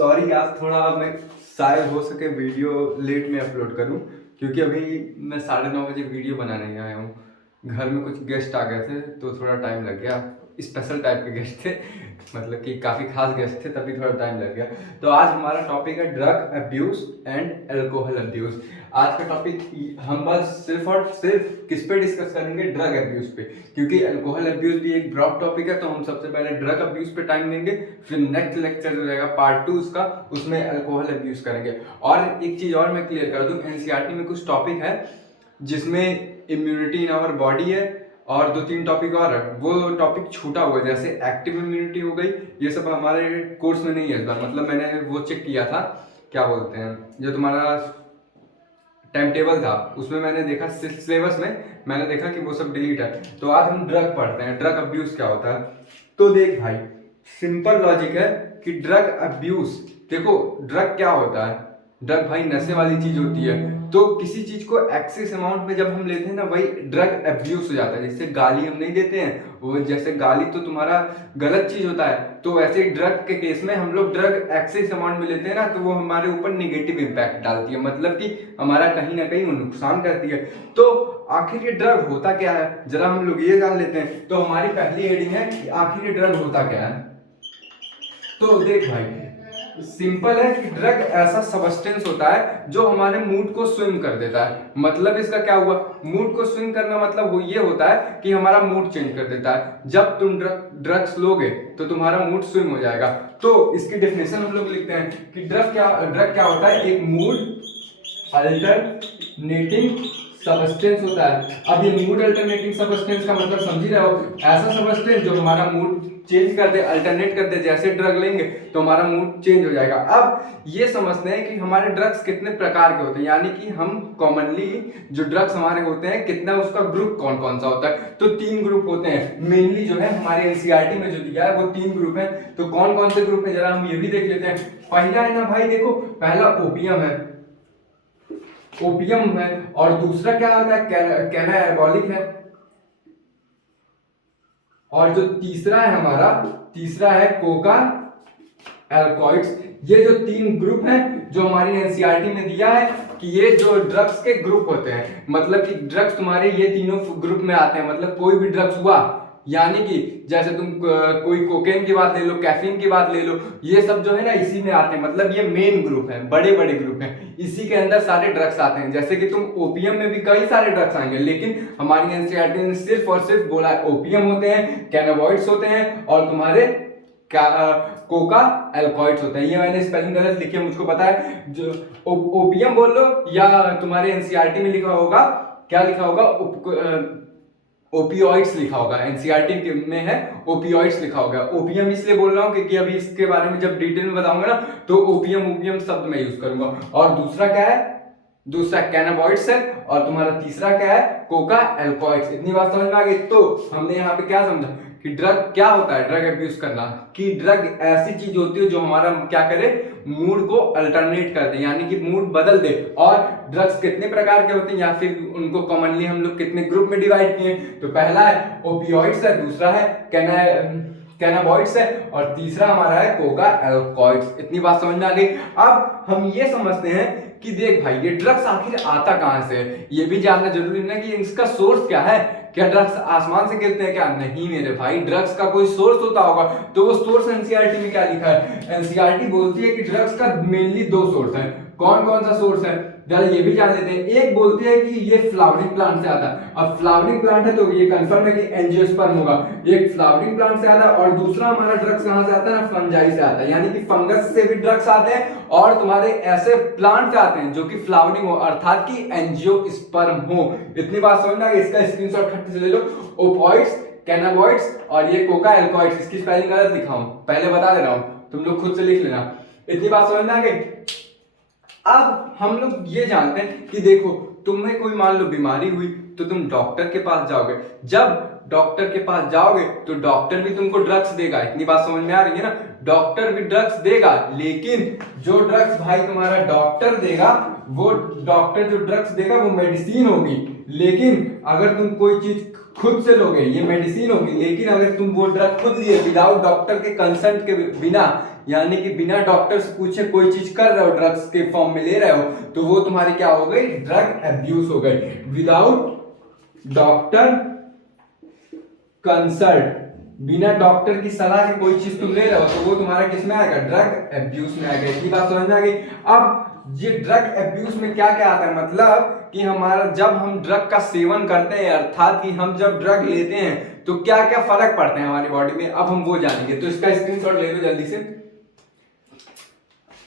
Sorry, आज थोड़ा मैं शायद हो सके वीडियो लेट में अपलोड करूं, क्योंकि अभी मैं 9:30 बजे वीडियो बनाने आया हूं। घर में कुछ गेस्ट आ गए थे तो थोड़ा टाइम लग गया। स्पेशल टाइप के गेस्ट थे, मतलब कि काफ़ी खास गेस्ट थे, तभी थोड़ा टाइम लग गया। तो आज हमारा टॉपिक है drug abuse and alcohol abuse. आज का टॉपिक हम बस सिर्फ और सिर्फ किस पे डिस्कस करेंगे? ड्रग अब्यूज़ पे, क्योंकि अल्कोहल अब्यूज़ भी एक ब्रॉड टॉपिक है। तो हम सबसे पहले ड्रग अब्यूज़ पे टाइम देंगे, फिर नेक्स्ट लेक्चर जो रहेगा पार्ट 2 उसका, उसमें अल्कोहल अब्यूज़ करेंगे। और एक चीज़ और मैं क्लियर कर दूं, एनसीईआरटी में कुछ टॉपिक है जिसमें इम्यूनिटी इन आवर बॉडी है, और 2-3 टॉपिक और है, वो टॉपिक छूटा हुआ है, जैसे एक्टिव इम्यूनिटी हो गई। ये सब हमारे कोर्स में नहीं है इस बार। मतलब मैंने वो चेक किया था, क्या बोलते हैं, जो तुम्हारा टाइम टेबल था उसमें मैंने देखा, सिलेबस में मैंने देखा कि वो सब डिलीट है। तो आज हम ड्रग पढ़ते हैं, ड्रग अब्यूज क्या होता है। तो देख भाई, सिंपल लॉजिक है कि ड्रग अब्यूज, देखो ड्रग क्या होता है? ड्रग भाई नशे वाली चीज होती है। तो किसी चीज को एक्सेस अमाउंट में जब हम लेते हैं ना, वही ड्रग अब्यूज हो जाता है। जैसे गाली हम नहीं देते हैं, वो जैसे गाली तो तुम्हारा गलत चीज होता है, तो वैसे ही ड्रग के केस में हम लोग ड्रग एक्सेस अमाउंट में लेते हैं ना, तो वो हमारे ऊपर निगेटिव इम्पैक्ट डालती है, मतलब कि हमारा कहीं ना कहीं वो नुकसान करती है। तो आखिर ये ड्रग होता क्या है, जरा हम लोग ये जान लेते हैं। तो हमारी पहली हेडिंग है कि आखिर ये ड्रग होता क्या है। तो देख भाई, सिंपल है कि ड्रग ऐसा सब्सटेंस होता है जो हमारे मूड को स्विंग कर देता है। मतलब इसका क्या हुआ? मूड को स्विंग करना मतलब वो ये होता है कि हमारा मूड चेंज कर देता है। जब तुम ड्रग्स लोगे तो तुम्हारा मूड स्विंग हो जाएगा। तो इसकी डेफिनेशन हम लोग लिखते हैं कि ड्रग क्या होता है? एक मूड अल्टरनेटिंग सब्सटेंस होता है। अब ये मूड अल्टरनेटिंग सब्सटेंस का मतलब समझ रहे हो? ऐसा सब्सटेंस जो हमारा मूड चेंज कर दे, अल्टरनेट कर दे। जैसे ड्रग लेंगे तो हमारा मूड चेंज हो जाएगा। अब ये समझते हैं कि हमारे ड्रग्स कितने प्रकार के होते हैं, यानी कि हम कॉमनली जो ड्रग्स हमारे होते हैं, कितना उसका ग्रुप कौन कौन सा होता है। तो 3 ग्रुप होते हैं मेनली, जो है हमारे एनसीईआरटी में जो दिया है वो 3 ग्रुप है। तो कौन कौन से ग्रुप है जरा हम ये भी देख लेते हैं। पहला है ना भाई, देखो पहला ओपियम है, ओपियम है। और दूसरा क्या होता है? कैनाबॉलिक है। और जो तीसरा है हमारा, तीसरा है कोका एल्कॉइड्स। ये जो 3 ग्रुप हैं जो हमारी एनसीईआरटी ने दिया है कि ये जो ड्रग्स के ग्रुप होते हैं, मतलब कि ड्रग्स तुम्हारे ये तीनों ग्रुप में आते हैं। मतलब कोई भी ड्रग्स हुआ, यानी कि जैसे तुम कोई कोकेन की बात ले लो, कैफीन की बात ले लो, ये सब जो है ना इसी में आते हैं। मतलब ये मेन ग्रुप है, बड़े बड़े ग्रुप हैं, इसी के अंदर सारे ड्रग्स आते हैं। जैसे कि तुम ओपियम में भी कई सारे ड्रग्स आएंगे, लेकिन हमारी एनसीईआरटी ने सिर्फ और सिर्फ बोला ओपियम होते हैं, कैनाबॉइड्स होते हैं, और तुम्हारे क्या कोका एल्कॉइड्स होते हैं। ये मैंने स्पेलिंग गलत लिखी है, मुझको पता है। जो ओपियम बोल लो, या तुम्हारे एनसीईआरटी में लिखा होगा, क्या लिखा होगा? ओपियोइड्स लिखा होगा। एनसीईआरटी में है ओपियोइड्स लिखा होगा। ओपियम इसलिए बोल रहा हूँ क्योंकि अभी इसके बारे में जब डिटेल में बताऊंगा ना, तो ओपियम ओपियम शब्द मैं यूज करूंगा। और दूसरा क्या है? दूसरा कैनाबॉइड्स है। और तुम्हारा तीसरा क्या है? कोका एल्कॉइड्स। इतनी बात समझ में आ गई। तो हमने यहाँ पे क्या समझा कि ड्रग क्या होता है? ड्रग अब्यूज करना, कि ड्रग ऐसी चीज होती है जो हमारा क्या करे, मूड को अल्टरनेट कर दे, यानी कि मूड बदल दे। और ड्रग्स कितने प्रकार के होते हैं, या फिर उनको कॉमनली हम लोग कितने ग्रुप में डिवाइड किए? तो पहला है ओपियोइड्स है, दूसरा है कैनाबॉइड्स है, और तीसरा हमारा है कोका एल्कॉइड्स। इतनी बात समझ में आ गई। अब हम ये समझते हैं कि देख भाई, ये ड्रग्स आखिर आता कहां से है? ये भी जानना जरूरी है कि इसका सोर्स क्या है। क्या ड्रग्स आसमान से गिरते हैं क्या? नहीं मेरे भाई, ड्रग्स का कोई सोर्स होता होगा। तो वो सोर्स एनसीईआरटी में क्या लिखा है? एनसीईआरटी बोलती है कि ड्रग्स का मेनली 2 सोर्स है। कौन कौन सा सोर्स है जरा ये भी जान लेते हैं। एक बोलती है कि ये फ्लावरिंग प्लांट से आता है। अब फ्लावरिंग प्लांट है तो ये कंफर्म है कि एंजियोस्पर्म होगा। एक फ्लावरिंग प्लांट से आता है, और दूसरा हमारा ड्रग्स कहां से आता है ना? फंजाई से आता है, यानी कि फंगस से भी ड्रग्स आते हैं, और तुम्हारे ऐसे प्लांट से आते हैं जो कि फ्लावरिंग हो, अर्थात कि एंजियोस्पर्म हो। इतनी बात समझ में आ गई। इसका स्क्रीनशॉट खट्टे से ले लो। ओपियोइड्स, कैनाबॉइड्स और ये कोका एल्कॉइड्स। इसकी स्पेलिंग गलत लिखा हूं, पहले बता दे रहा हूं, तुम लोग खुद से लिख लेना। इतनी बात समझ में आ गई। अब हम लोग ये जानते हैं कि देखो, तुम्हें कोई मान लो बीमारी हुई तो तुम डॉक्टर के पास जाओगे। जब डॉक्टर के पास जाओगे तो डॉक्टर भी तुमको ड्रग्स देगा। इतनी बात समझ में आ रही है ना? डॉक्टर भी ड्रग्स देगा, लेकिन जो ड्रग्स भाई तुम्हारा डॉक्टर देगा, वो डॉक्टर जो ड्रग्स देगा वो मेडिसिन होगी। लेकिन अगर तुम कोई चीज खुद से लोगे, ये मेडिसिन होगी। लेकिन अगर तुम वो ड्रग खुद लिए विदाउट डॉक्टर के कंसर्ट के बिना, यानी कि बिना डॉक्टर से पूछे कोई चीज कर रहे हो, ड्रग्स के फॉर्म में ले रहे हो, तो वो तुम्हारी क्या हो गई, ड्रग एब्यूज हो गई। विदाउट डॉक्टर कंसल्ट, बिना डॉक्टर की सलाह के कोई चीज तुम ले रहे हो तो वो तुम्हारा किस में आएगा, ड्रग एब्यूज में आएगा। इतनी बात समझ में आ गई। अब ये ड्रग एब्यूज में क्या क्या आता है, मतलब कि हमारा जब हम ड्रग का सेवन करते हैं, अर्थात कि हम जब ड्रग लेते हैं तो क्या क्या फर्क पड़ते हैं हमारी बॉडी में, अब हम वो जानेंगे। तो इसका स्क्रीनशॉट ले लो जल्दी से।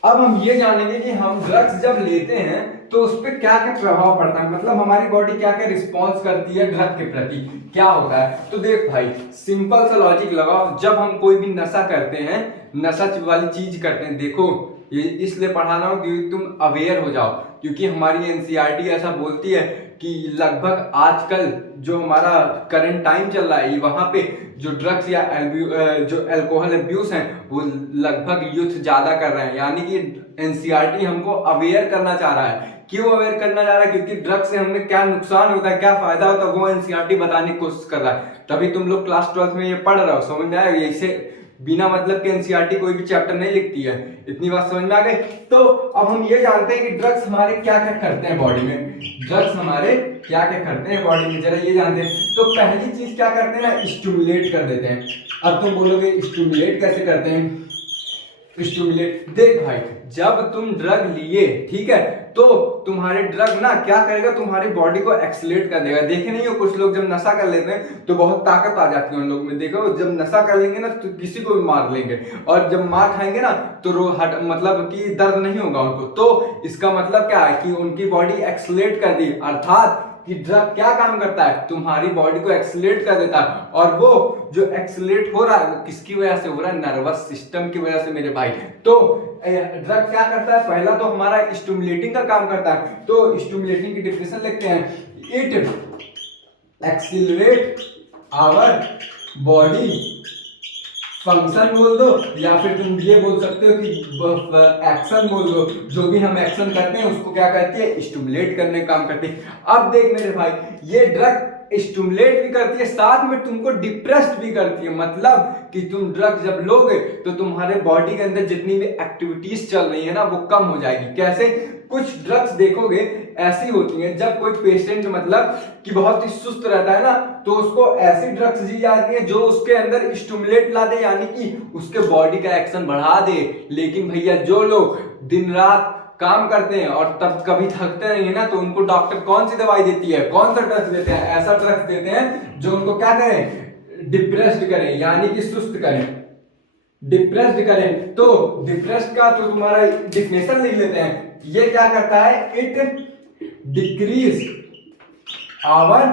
अब हम ये जानेंगे कि हम ड्रग्स जब लेते हैं तो उस पर क्या क्या प्रभाव पड़ता है, मतलब हमारी बॉडी क्या क्या रिस्पॉन्स करती है ड्रग के प्रति, क्या होता है। तो देख भाई, सिंपल सा लॉजिक लगाओ। जब हम कोई भी नशा करते हैं, नशा वाली चीज करते हैं, देखो ये इसलिए पढ़ा रहा हूं क्योंकि तुम अवेयर हो जाओ, क्योंकि हमारी एनसीईआरटी ऐसा बोलती है कि लगभग आजकल जो हमारा करंट टाइम चल रहा है वहां पे जो ड्रग्स या जो अल्कोहल अब्यूज हैं वो लगभग यूथ ज्यादा कर रहे हैं। यानी कि एनसीईआरटी हमको अवेयर करना चाह रहा है। क्यों अवेयर करना चाह रहा है, क्योंकि ड्रग्स से हमें क्या नुकसान होता है, क्या फायदा होता है, वो एनसीईआरटी बताने की कोशिश कर रहा है। तभी तुम लोग क्लास 12 में ये पढ़ रहे हो, समझ में आया। ऐसे बिना मतलब के एनसीईआरटी कोई भी चैप्टर नहीं लिखती है। इतनी बात समझ में आ गई। तो अब हम ये जानते हैं कि ड्रग्स हमारे क्या क्या करते हैं बॉडी में, ड्रग्स हमारे क्या क्या करते हैं बॉडी में, जरा ये जानते हैं। तो पहली चीज क्या करते हैं ना, स्टिमुलेट कर देते हैं। अब तुम बोलोगे स्टिमुलेट कैसे करते हैं, स्टिमुलेट देख भाई, जब तुम ड्रग लिए, ठीक है, तो तुम्हारे ड्रग ना क्या करेगा, तुम्हारी बॉडी को एक्सीलेट कर देगा। देखे नहीं हो कुछ लोग जब नशा कर लेते हैं तो बहुत ताकत आ जाती है उन लोग में, देखो जब नशा कर लेंगे ना तो किसी को भी मार लेंगे, और जब मार खाएंगे ना तो मतलब कि दर्द नहीं होगा उनको। तो इसका मतलब क्या है कि उनकी बॉडी एक्सीलेट कर दी, अर्थात कि ड्रग क्या काम करता है, तुम्हारी बॉडी को एक्सीलेट कर देता है। और वो जो एक्सीलेट हो रहा है वो किसकी वजह से हो रहा है, नर्वस सिस्टम की वजह से मेरे भाई। तो ड्रग क्या करता है, पहला तो हमारा स्टिमुलेटिंग का काम करता है। तो स्टिमुलेटिंग की डेफिनेशन लिखते हैं, it accelerate our body function बोल दो, या फिर तुम ये बोल सकते हो कि एक्शन बोल दो। जो भी हम एक्शन करते हैं उसको क्या कहती है, स्टिमुलेट करने का काम करती है। अब देख मेरे भाई, ये ड्रग स्टिमुलेट भी करती है, साथ में तुमको डिप्रेस्ड भी करती है। मतलब कि तुम ड्रग जब लोगे तो तुम्हारे बॉडी के अंदर जितनी भी एक्टिविटीज चल रही है ना वो कम हो जाएगी। कैसे, कुछ ड्रग्स देखोगे ऐसी होती हैं, जब कोई पेशेंट मतलब कि बहुत ही सुस्त रहता है ना तो उसको ऐसी ड्रग्स दी जाती है जो उसके अंदर स्टिमुलेट ला दे, यानी कि उसके बॉडी का एक्शन बढ़ा दे। लेकिन भैया जो लोग दिन रात काम करते हैं और तब कभी थकते नहीं है ना, तो उनको डॉक्टर कौन सी दवाई देती है, कौन सा ड्रग्स देते हैं, ऐसा ड्रग्स देते हैं जो उनको क्या करें, डिप्रेस्ड करें, यानी कि सुस्त करें, डिप्रेस्ड करें। तो डिप्रेस्ड का तो तुम्हारा डिफिनेशन लिख लेते हैं। ये क्या करता है, it decrease our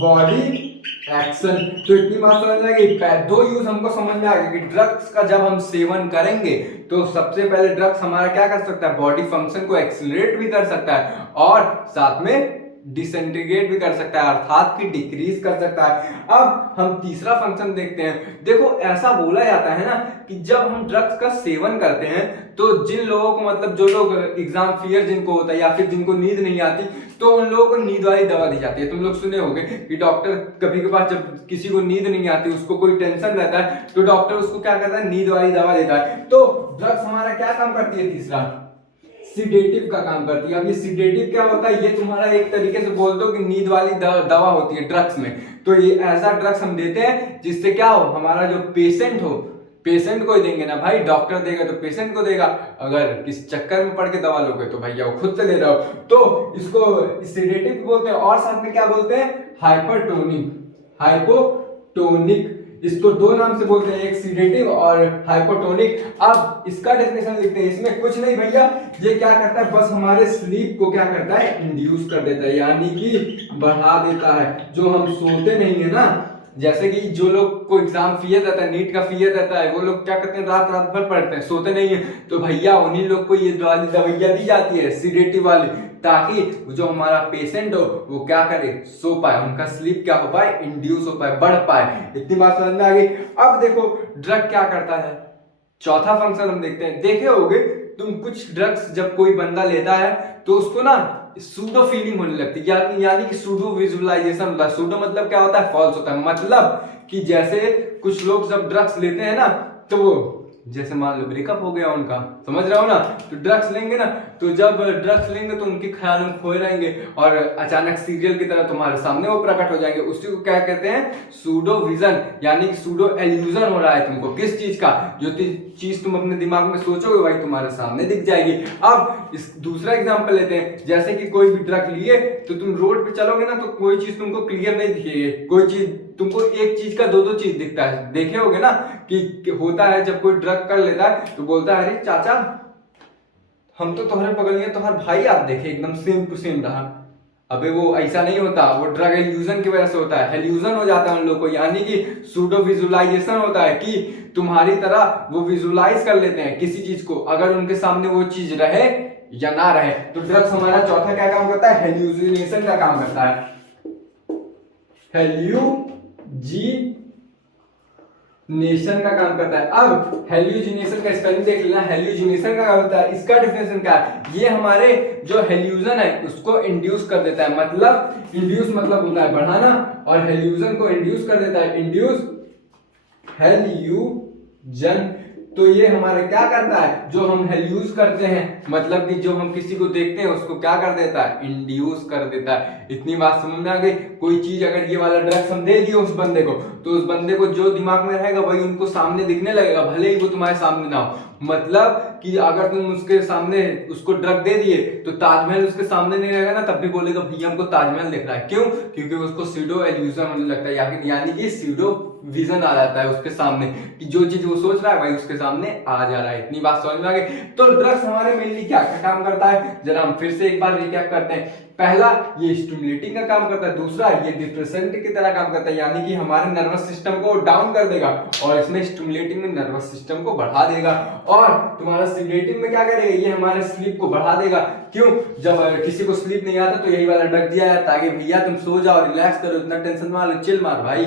body action. तो इतनी बात समझ में आ गई। दो यूज हमको समझ में आ गया कि ड्रग्स का जब हम सेवन करेंगे तो सबसे पहले ड्रग्स हमारा क्या कर सकता है, बॉडी फंक्शन को एक्सीलरेट भी कर सकता है और साथ में डिसइंटीग्रेट भी कर सकता है, अर्थात कि डिक्रीज कर सकता है। अब हम तीसरा फंक्शन देखते हैं। देखो ऐसा बोला जाता है ना कि जब हम ड्रग्स का सेवन करते हैं तो जिन लोगों को मतलब जो लोग एग्जाम फियर जिनको होता है या फिर जिनको नींद नहीं आती तो उन लोगों को नींद वाली दवा दी जाती है। तुम लोग सुने होंगे कि डॉक्टर कभी कभार जब किसी को नींद नहीं आती, उसको कोई टेंशन रहता है तो डॉक्टर उसको क्या करता है, नींद वाली दवा देता है। तो ड्रग्स हमारा क्या काम करती है, तीसरा सिडेटिव का काम करती है। अब ये सिडेटिव क्या होता है, ये तुम्हारा एक तरीके से बोल दो कि नींद वाली दवा होती है ड्रग्स में। तो ये ऐसा ड्रग्स हम देते हैं जिससे क्या हो, हमारा जो पेशेंट हो, पेशेंट को ही देंगे ना भाई, डॉक्टर देगा तो पेशेंट को देगा। अगर किस चक्कर में पड़ के दवा लोगे तो भैया वो खुद से ले रहे हो। तो इसको सिडेटिव बोलते हैं और साथ में क्या बोलते हैं, हाइपरटोनिक। हाइपोटोनिक इसको दो नाम से बोलते हैं, एक सिडेटिव और हाइपोटोनिक। अब इसका डेफिनेशन लिखते हैं, इसमें कुछ नहीं भैया, ये क्या करता है, बस हमारे स्लीप को क्या करता है, इंड्यूस कर देता है, यानी कि बढ़ा देता है। जो हम सोते नहीं है ना, जैसे कि जो लोग को एग्जाम फियर रहता है, नीट का फियर रहता है, वो लोग क्या करते हैं, रात रात भर पढ़ते हैं, सोते नहीं है, तो भैया उन्हीं लोग को ये वाली दवाइयां दी जाती है सिडेटिव वाली, ताकि जो हमारा पेशेंट हो वो क्या करे, सो पाए, उनका स्लीप क्या हो पाए, इंड्यूस हो पाए, बढ़ पाए। इतनी बात समझ में आ गई। अब देखो ड्रग क्या करता है, चौथा फंक्शन हम देखते हैं। देखे होगे तुम कुछ ड्रग्स जब कोई बंदा लेता है तो उसको ना सूडो फीलिंग होने लगती है, यानी कि सूडो विजुअलाइजेशन होता है। सूडो मतलब क्या होता है? फॉल्स होता है। मतलब कि जैसे कुछ लोग जब ड्रग्स लेते हैं ना, तो वो जैसे मान लो ब्रेकअप हो गया उनका, समझ रहे हो ना, तो ड्रग्स लेंगे ना, तो जब ड्रग्स लेंगे तो उनके ख्याल में खोए रहेंगे और अचानक सीरियल की तरह तुम्हारे सामने वो प्रकट हो जाएंगे। उसी को क्या कहते हैं? सूडो विजन, यानी कि सूडो एल्यूजन हो रहा है तुमको। किस चीज का? जो चीज तुम अपने दिमाग में सोचोगे वही तुम्हारे सामने दिख जाएगी। अब इस दूसरा एग्जांपल लेते हैं, जैसे कि कोई भी ड्रग लिए तो तुम रोड पे चलोगे ना, तो कोई चीज तुमको क्लियर नहीं दिखेगी, कोई चीज तुमको एक चीज का दो चीज दिखता है। देखे होगे ना कि होता है जब कोई ड्रग कर लेता है तो बोलता है, अरे चाचा हम तो तुम्हारे बगल में तुम्हारे भाई आप देखे एकदम सेम टू सेम रहा। अबे वो ऐसा नहीं होता, वो ड्रग एल्यूजन की वजह से होता है, हेल्यूजन हो जाता है उन लोग को, यानी कि सूडो विजुअलाइजेशन होता है कि तुम्हारी तरह वो विजुअलाइज कर लेते हैं किसी चीज को, अगर उनके सामने वो चीज रहे या ना रहे। तो ड्रग्स हमारा चौथा क्या काम करता है? हेल्यूजिनेशन का काम करता है। हेल्यूजिनेशन का काम करता है। अब हेल्यूजिनेशन का स्पेलिंग देख लेना। हेल्यूजिनेशन का काम होता है, इसका डिफिनेशन क्या है? ये हमारे जो हेल्यूजन है उसको इंड्यूस कर देता है। मतलब इंड्यूस मतलब होता है बढ़ाना, और हेल्यूजन को इंड्यूस कर देता है। इंड्यूस हेल्यूजन, तो ये हमारे क्या करता है? जो हम हेल्यूज करते हैं, मतलब कि जो हम किसी को देखते हैं उसको क्या कर देता है? इंड्यूस कर देता है। इतनी बात समझ में आ गई? कोई चीज अगर ये वाला ड्रग्स हम दे दिए उस बंदे को, तो उस बंदे को जो दिमाग में रहेगा वही उनको सामने दिखने लगेगा, भले ही वो तुम्हारे सामने ना हो। मतलब कि अगर तुम उसके सामने उसको ड्रग दे दिए तो ताजमहल उसके सामने नहीं रहेगा ना, तब भी बोलेगा भैया हमको ताजमहल दिख रहा है। क्यों? क्योंकि उसको सीडो एल्यूजन होने लगता है, यानी कि सीडो विजन आ जाता है उसके सामने, कि जो चीज वो सोच रहा है भाई उसके सामने आ जा रहा है। इतनी बात समझ में आ गई? तो ड्रग्स हमारे मेनली क्या क्या काम करता है, जरा हम फिर से एक बार रिकैप करते हैं। पहला, ये स्टिमुलेटिंग का काम करता है। दूसरा, ये डिप्रेसेंट की तरह काम करता है, यानी कि हमारे नर्वस सिस्टम को डाउन कर देगा, और इसमें स्टिमुलेटिंग में नर्वस सिस्टम को बढ़ा देगा। और तुम्हारा सिमुलेटिंग में क्या करेगा? ये हमारे स्लीप को बढ़ा देगा। क्यों? जब किसी को स्लीप नहीं आता तो यही वाला ड्रग दिया है ताकि भैया तुम सो जाओ, रिलैक्स करो, इतना टेंशन मार, चिल मार भाई,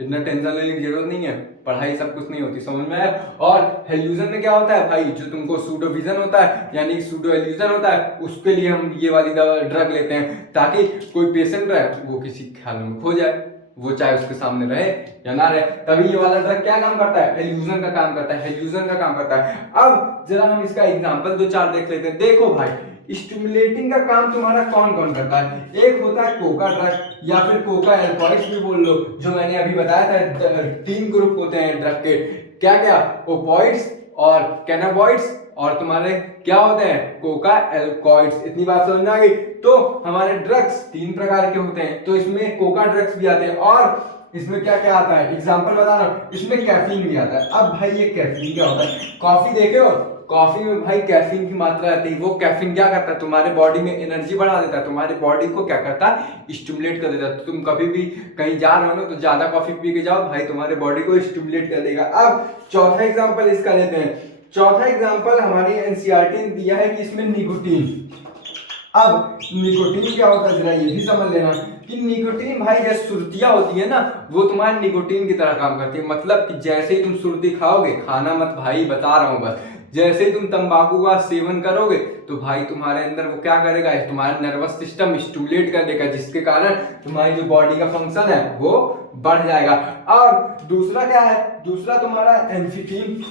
इतना टेंशन लेने की जरूरत नहीं है, पढ़ाई सब कुछ नहीं होती, समझ में आया? और हेल्यूजन में क्या होता है भाई? जो तुमको सूडो विजन होता है यानी कि सूडो एल्यूजन होता है, उसके लिए हम ये वाली ड्रग लेते हैं ताकि कोई पेशेंट रहे वो किसी ख्याल में खो जाए, वो चाहे उसके सामने रहे या ना रहे। तभी ये वाला ड्रग क्या काम करता है? हेल्यूजन का काम करता है, हेल्यूजन का काम करता है। अब जरा हम इसका एग्जांपल दो चार देख लेते हैं। देखो भाई, स्टिमुलेटिंग का काम तुम्हारा कौन कौन करता है? एक होता है कोका ड्रग या फिर कोका एल्कॉइड्स भी बोल लो, जो मैंने अभी बताया था। 3 ग्रुप होते हैं ड्रग के, क्या क्या? ओपॉइड्स और कैनाबॉइड्स और तुम्हारे क्या होते हैं? कोका एल्कॉइड्स। इतनी बात समझ में आ गई? तो हमारे ड्रग्स 3 प्रकार के होते हैं, तो इसमें कोका ड्रग्स भी आते हैं, और इसमें क्या क्या आता है? एग्जांपल बता रहा हूं, इसमें कैफीन भी आता है। अब भाई ये कैफीन क्या होता है? कॉफी देखे हो? कॉफी में भाई कैफीन की मात्रा आती है। वो कैफीन क्या करता है? तुम्हारे बॉडी में एनर्जी बढ़ा देता है, तुम्हारी बॉडी को क्या करता है? स्टिमुलेट कर देता है। तो तुम कभी भी कहीं जा रहे हो ना, तो ज्यादा कॉफी पी के जाओ भाई, तुम्हारे बॉडी को स्टिमुलेट कर देगा। अब चौथा एग्जांपल इसका लेते हैं। चौथा एग्जांपल हमारी एनसीईआरटी ने दिया है कि इसमें निकोटीन। अब निकोटीन क्या होता है जरा ये भी समझ लेना कि निकोटीन भाई जैसे सुर्तियां होती है ना, वो तुम्हारे निकोटीन की तरह काम करती है। मतलब कि जैसे ही तुम सुर्ती खाओगे, खाना मत भाई, बता रहा हूं बस, जैसे ही तुम तंबाकू का सेवन करोगे तो भाई तुम्हारे अंदर वो क्या करेगा? तुम्हारा नर्वस सिस्टम स्टिमुलेट कर देगा, जिसके कारण तुम्हारी जो बॉडी का फंक्शन है वो बढ़ जाएगा। और दूसरा क्या है? दूसरा तुम्हारा एम्फीटीन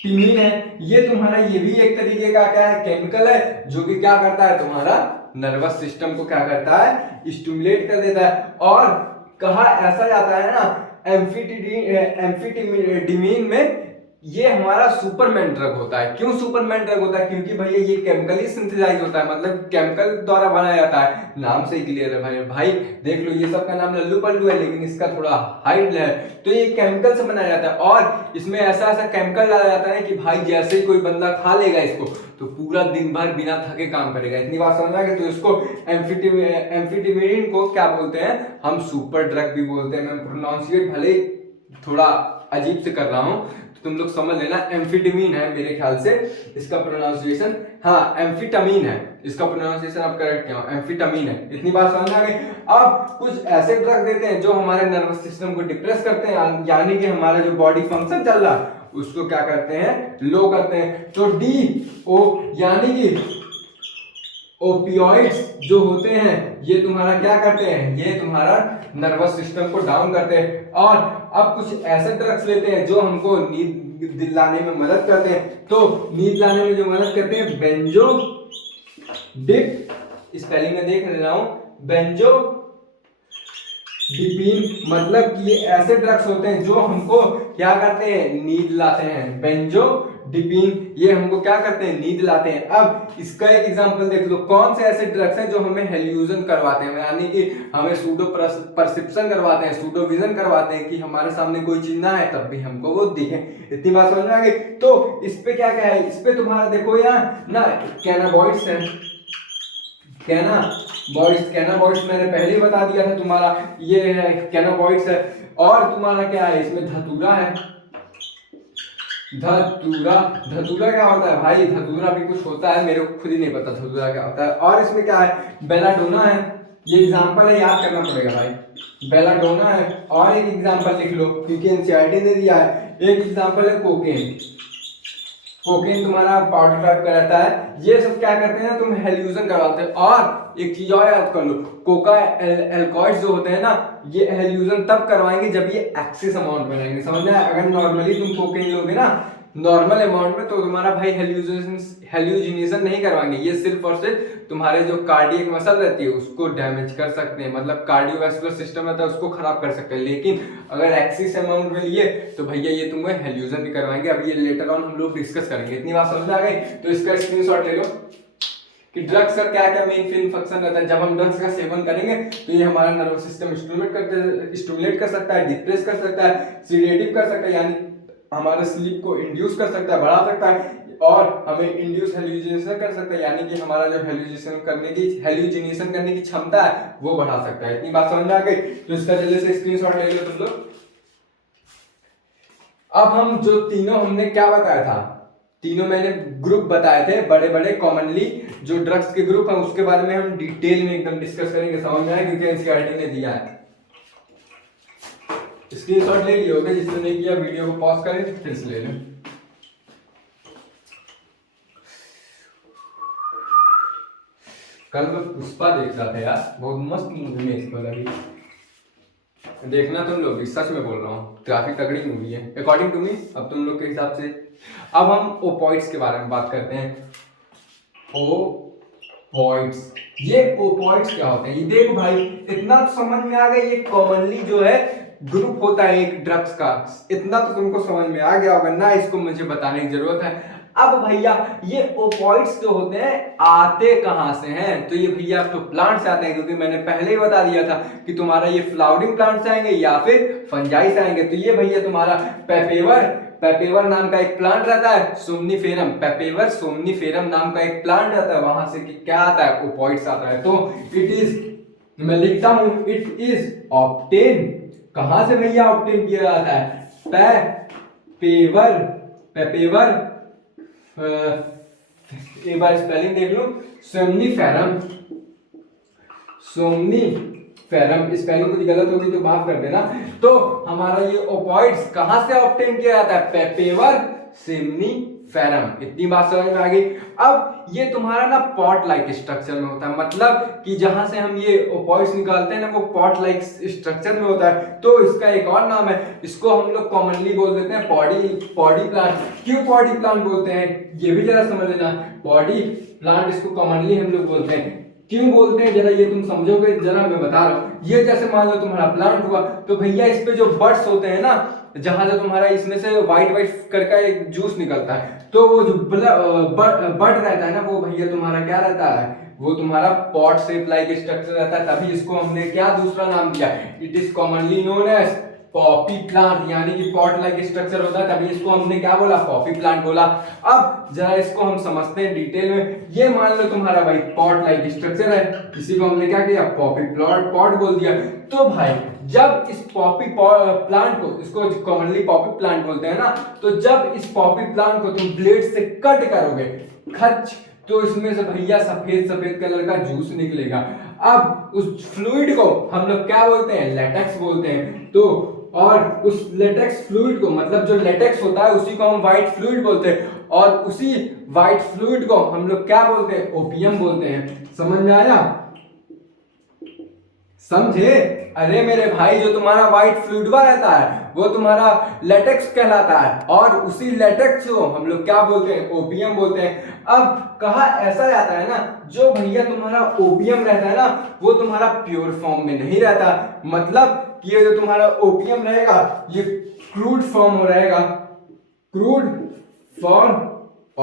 टीमीन है। ये तुम्हारा ये भी एक तरीके का क्या है? केमिकल है, जो कि क्या करता है? तुम्हारा नर्वस सिस्टम को क्या करता है? स्टिमुलेट कर देता है। और कहा ऐसा जाता है ना, एम्फीटीमीन में ये हमारा सुपरमैन ड्रग होता है। क्यों सुपरमैन ड्रग होता है? क्योंकि भैया ये केमिकली सिंथेसाइज होता है, मतलब केमिकल द्वारा बनाया जाता है। नाम से ही क्लियर है भाई। भाई देख लो, ये सब का नाम लल्लू पल्लू है, लेकिन इसका थोड़ा हाइट है। तो ये केमिकल से बनाया जाता है, और इसमें ऐसा ऐसा केमिकल डाला जाता है कि भाई जैसे ही कोई बंदा खा लेगा इसको तो पूरा दिन भर बिना थके काम करेगा। इतनी बात समझ में आ गई? तो इसको एम्फीटीमीन को क्या बोलते हैं? हम सुपर ड्रग भी बोलते हैं। मैं प्रोनाउंसिएट भले थोड़ा अजीब से कर रहा हूं, तो तुम लोग समझ लेना, एम्फीटामीन है मेरे ख्याल से इसका प्रोनाउंसिएशन। हाँ, एम्फीटामीन है इसका प्रोनाउंसिएशन, आप करेक्ट क्या हो? एम्फीटामीन है। इतनी बात समझ आ गई? अब कुछ ऐसे ड्रग देते हैं जो हमारे नर्वस सिस्टम को डिप्रेस करते हैं, यानी कि हमारा जो बॉडी फंक्शन चल रहा है उसको क्या करते हैं, लो करते हैं। तो डी ओ यानी कि ओपियोइड्स जो होते हैं ये तुम्हारा क्या करते हैं, ये तुम्हारा नर्वस सिस्टम को डाउन करते हैं। और अब कुछ ऐसे ड्रग्स लेते हैं जो हमको नींद दिलाने में मदद करते हैं। तो नींद लाने में जो मदद करते हैं, बेंजो डिप, स्पेलिंग में देख रहा हूं, बेंजो डिपिन, मतलब कि ये ऐसे ड्रग्स होते हैं जो हमको क्या करते हैं, नींद लाते हैं। बेंजो डिपिन ये हमको क्या करते हैं, नींद लाते हैं। अब इसका एक एग्जांपल देख लो, कौन से ऐसे ड्रग्स हैं जो हमें हेल्यूजन करवाते हैं, यानी कि हमें सूडो परसेप्शन करवाते हैं, सूडो विजन करवाते हैं कि हमारे सामने कोई चीज ना है तब भी हमको वो दिखे। इतनी बात समझ में आ गई। तो इस पे क्या क्या है, इस पे तुम्हारा देखो यहाँ ना कैनाबॉइड्स है, कैनाबॉइड्स मैंने पहले ही बता दिया था तुम्हारा, ये है कैनाबॉइड्स है। और तुम्हारा क्या है, इसमें धतूरा है। धतूरा क्या होता है भाई, धतूरा भी कुछ होता है, मेरे को खुद ही नहीं पता धतूरा क्या होता है। और इसमें क्या है, बेलाडोना है, ये एग्जांपल है, याद करना पड़ेगा भाई, बेलाडोना है। और एक एग्जांपल लिख लो क्योंकि एनसीईआरटी ने दिया है, एक एग्जांपल है कोकेन। कोकेन तुम्हारा पाउडर टाइप का रहता है। ये सब क्या करते हैं, तुम हेल्यूजन करवाते हैं। और एक चीज और याद कर लो, कोका एल्कॉइड्स जो होते हैं ना, ये हेल्यूजन तब करवाएंगे जब ये एक्सेस अमाउंट में रहेंगे, समझ में आया। अगर नॉर्मली तुम कोकेन लोगे ना नॉर्मल अमाउंट में, तो तुम्हारा भाई हेल्यूजिनेशन नहीं करवाएंगे। ये सिर्फ और सिर्फ तुम्हारे जो कार्डियक मसल रहती है उसको डैमेज कर सकते हैं, मतलब कार्डियोवैस्कुलर सिस्टम रहता है उसको खराब कर सकते हैं। लेकिन अगर एक्सिस अमाउंट में लिए तो भैया ये तुम्हें हेल्यूजन भी करवाएंगे। अब ये लेटर ऑन हम लोग डिस्कस करेंगे। इतनी बात समझ में आ गई। तो इसका स्क्रीनशॉट ले लो कि ड्रग्स का क्या क्या मेन फंक्शन रहता है। जब हम ड्रग्स का सेवन करेंगे तो ये हमारा नर्वस सिस्टम स्टिमुलेट कर सकता है, डिप्रेस कर सकता है, सीडेटिव कर सकता है, यानी हमारे स्लीप को इंड्यूस कर सकता है, बढ़ा सकता है, और हमें इंड्यूस हेल्यूजिनेशन कर सकता है, यानी कि हमारा जो हेल्यूजिनेशन करने की क्षमता है वो बढ़ा सकता है। इतनी बात समझ में आ गई। तो इसका जल्दी से स्क्रीनशॉट ले लो तुम लोग। अब हम जो तीनों हमने क्या बताया था, तीनों मैंने ग्रुप बताए थे बड़े बड़े कॉमनली जो ड्रग्स के ग्रुप है, उसके बारे में हम डिटेल में एकदम डिस्कस करेंगे, समझ में आए, क्योंकि एनसीईआरटी ने दिया है। स्क्रीनशॉट ले लिए होगे, जिसने नहीं किया वीडियो को पॉज करें फिर से ले लें। कल मैं पुष्पा देख रहा था यार, बहुत मस्त मूवी है, इसको लगी देखना तुम लोग, सच में बोल रहा हूँ, काफी तगड़ी मूवी है अकॉर्डिंग टू मी। अब तुम लोग के हिसाब से अब हम ओपॉइड्स के बारे में बात करते हैं। ओपॉइड्स, ये ओपॉइड्स क्या होते हैं, ये देखो भाई, इतना तो समझ में आ गया, ये कॉमनली जो है ग्रुप होता है एक ड्रग्स का, इतना तो तुमको समझ में आ गया होगा ना, इसको मुझे बताने की जरूरत है। अब भैया ये ओपॉइड्स जो होते हैं आते कहां से हैं, तो ये भैया तो प्लांट से आते हैं, क्योंकि मैंने पहले ही बता दिया था कि तुम्हारा ये फ्लावरिंग प्लांट से आएंगे या फिर फंजाई से आएंगे। तो ये भैया तुम्हारा पेपेवर नाम का एक प्लांट रहता है, सोमनीफेरम, पेपेवर सोमनीफेरम नाम का एक प्लांट रहता है, वहां से क्या आता है, ओपॉइड्स आता है। तो इट इज, मैं लिखता हूं, इट इज ऑब्टेन, कहां से भैया ऑब्टेन किया जाता है, पेपेवर एक बार स्पेलिंग देख लो, सोमनीफेरम स्पेलिंग कुछ गलत होगी तो माफ कर देना। तो हमारा ये ओपॉइड्स कहां से ऑब्टेन किया जाता है, पेपेवर सोमनीफेरम। इतनी बात समझ में आ गई। अब ये तुम्हारा ना पॉट लाइक स्ट्रक्चर में होता है, मतलब कि जहां से हम ये ओपॉइड्स निकालते हैं ना वो पॉट लाइक स्ट्रक्चर में होता है। तो इसका एक और नाम है, इसको हम लोग कॉमनली बोल देते हैं पॉडी प्लांट। क्यों पॉडी प्लांट बोलते हैं ये भी जरा समझ लेना, पॉडी प्लांट इसको कॉमनली हम लोग बोलते हैं। क्यों बोलते हैं जरा ये तुम समझोगे, जरा मैं बता रहा हूँ। ये जैसे मान लो तुम्हारा प्लांट हुआ, तो भैया इस पे जो बड्स होते हैं ना, जहां से तुम्हारा इसमें से व्हाइट करके एक जूस निकलता है, तो वो जो बड रहता है ना, वो भैया तुम्हारा क्या रहता है, वो तुम्हारा पॉट शेप लाइक स्ट्रक्चर रहता है। तभी इसको हमने क्या दूसरा नाम दिया, it is commonly known as poppy plant, यानी कि पॉट लाइक स्ट्रक्चर होता है, तभी इसको हमने क्या बोला, पॉपी प्लांट बोला। अब जरा इसको हम समझते हैं डिटेल में। ये मान लो तुम्हारा भाई पॉट लाइक स्ट्रक्चर है, इसी को हमने क्या किया, पॉपी पॉट बोल दिया। तो भाई जब इस पॉपी प्लांट को, इसको कॉमनली पॉपी प्लांट बोलते हैं ना, तो जब इस पॉपी प्लांट को तुम ब्लेड से कट करोगे, खच, तो इसमें से भैया सफेद कलर का जूस निकलेगा। अब उस फ्लूइड को हम लोग क्या बोलते हैं, लेटेक्स बोलते हैं। तो और उस लेटेक्स फ्लूइड को, मतलब जो लेटेक्स होता है उसी को हम व्हाइट फ्लूइड बोलते हैं, और उसी व्हाइट फ्लूइड को हम लोग क्या बोलते हैं, ओपियम बोलते हैं। समझ में आया? समझे? अरे मेरे भाई, जो तुम्हारा व्हाइट फ्लूइड रहता है वो तुम्हारा लेटेक्स कहलाता है, और उसी लेटेक्स को हम लोग क्या बोलते हैं, ओपियम बोलते हैं। अब कहा ऐसा जाता है ना, जो भैया तुम्हारा ओपियम रहता है ना, वो तुम्हारा प्योर फॉर्म में नहीं रहता। मतलब कि ये जो तुम्हारा ओपियम रहेगा ये क्रूड फॉर्म हो रहेगा, क्रूड फॉर्म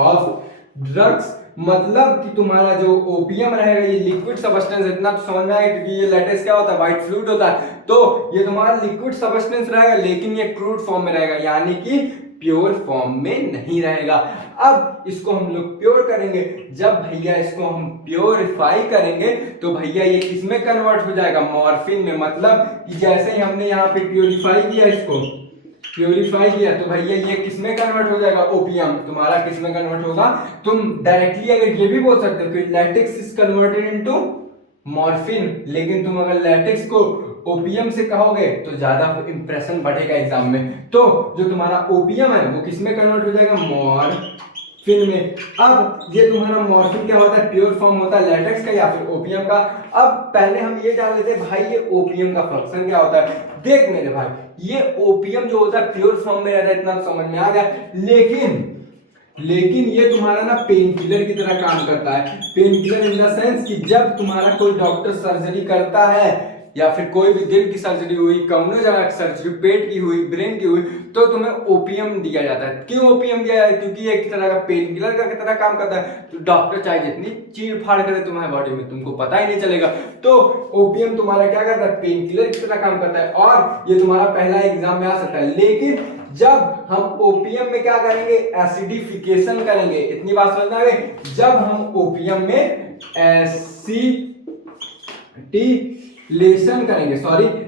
ऑफ ड्रग्स। मतलब कि तुम्हारा जो ओपियम रहेगा ये लिक्विड सब्सटेंस, इतना तो समझ में आएगा, क्योंकि ये लेटेक्स क्या होता है, व्हाइट फ्लूइड होता है, तो ये तुम्हारा लिक्विड सब्सटेंस रहेगा, लेकिन ये क्रूड फॉर्म में रहेगा, यानी कि प्योर फॉर्म में नहीं रहेगा। अब इसको हम लोग प्योर करेंगे, जब भैया इसको हम प्योरीफाई करेंगे तो भैया ये किसमें कन्वर्ट हो जाएगा, मॉर्फिन में। मतलब कि जैसे ही हमने यहाँ पे प्योरीफाई किया, इसको प्योरीफाई किया, तो भैया ये किसमें कन्वर्ट हो जाएगा, ओपियम। तुम्हारा किसमें कन्वर्ट होगा, तुम डायरेक्टली अगर ये भी बोल सकते हो कि latex is converted into morphine, लेकिन तुम अगर लैटेक्स को ओपियम से कहोगे तो ज्यादा इंप्रेशन बढ़ेगा एग्जाम में। तो जो तुम्हारा ओपियम है वो किसमें कन्वर्ट हो जाएगा, मॉर्फिन में। अब ये तुम्हारा मॉर्फिन क्या होता है, प्योर फॉर्म होता है लेटेक्स का या फिर ओपियम का। अब पहले हम ये जान लेते हैं भाई ये ओपियम का फंक्शन क्या होता है। देख मेरे भाई, ये ओपियम जो होता है प्योर फॉर्म में रहता है, इतना समझ में आ गया, लेकिन ये तुम्हारा ना पेन किलर की तरह काम करता है। Pain killer in the sense कि जब तुम्हारा कोई डॉक्टर सर्जरी करता है, या फिर कोई भी दिल की सर्जरी हुई, कौनो जगह की सर्जरी, पेट की हुई, ब्रेन की हुई, तो तुम्हें ओपियम दिया जाता है। क्यों ओपियम दिया जाता है, क्योंकि एक तरह का पेन किलर का तरह काम करता है। तो डॉक्टर चाहे जितनी चीर फाड़ करे तुम्हारे बॉडी में, तुमको पता ही नहीं चलेगा। तो ओपियम तुम्हारा क्या करता है, पेन किलर की तरह काम करता है, और ये तुम्हारा पहला एग्जाम में आ सकता है। लेकिन जब हम ओपियम में क्या करेंगे, एसिडिफिकेशन करेंगे, इतनी बात समझना है। जब हम ओपियम में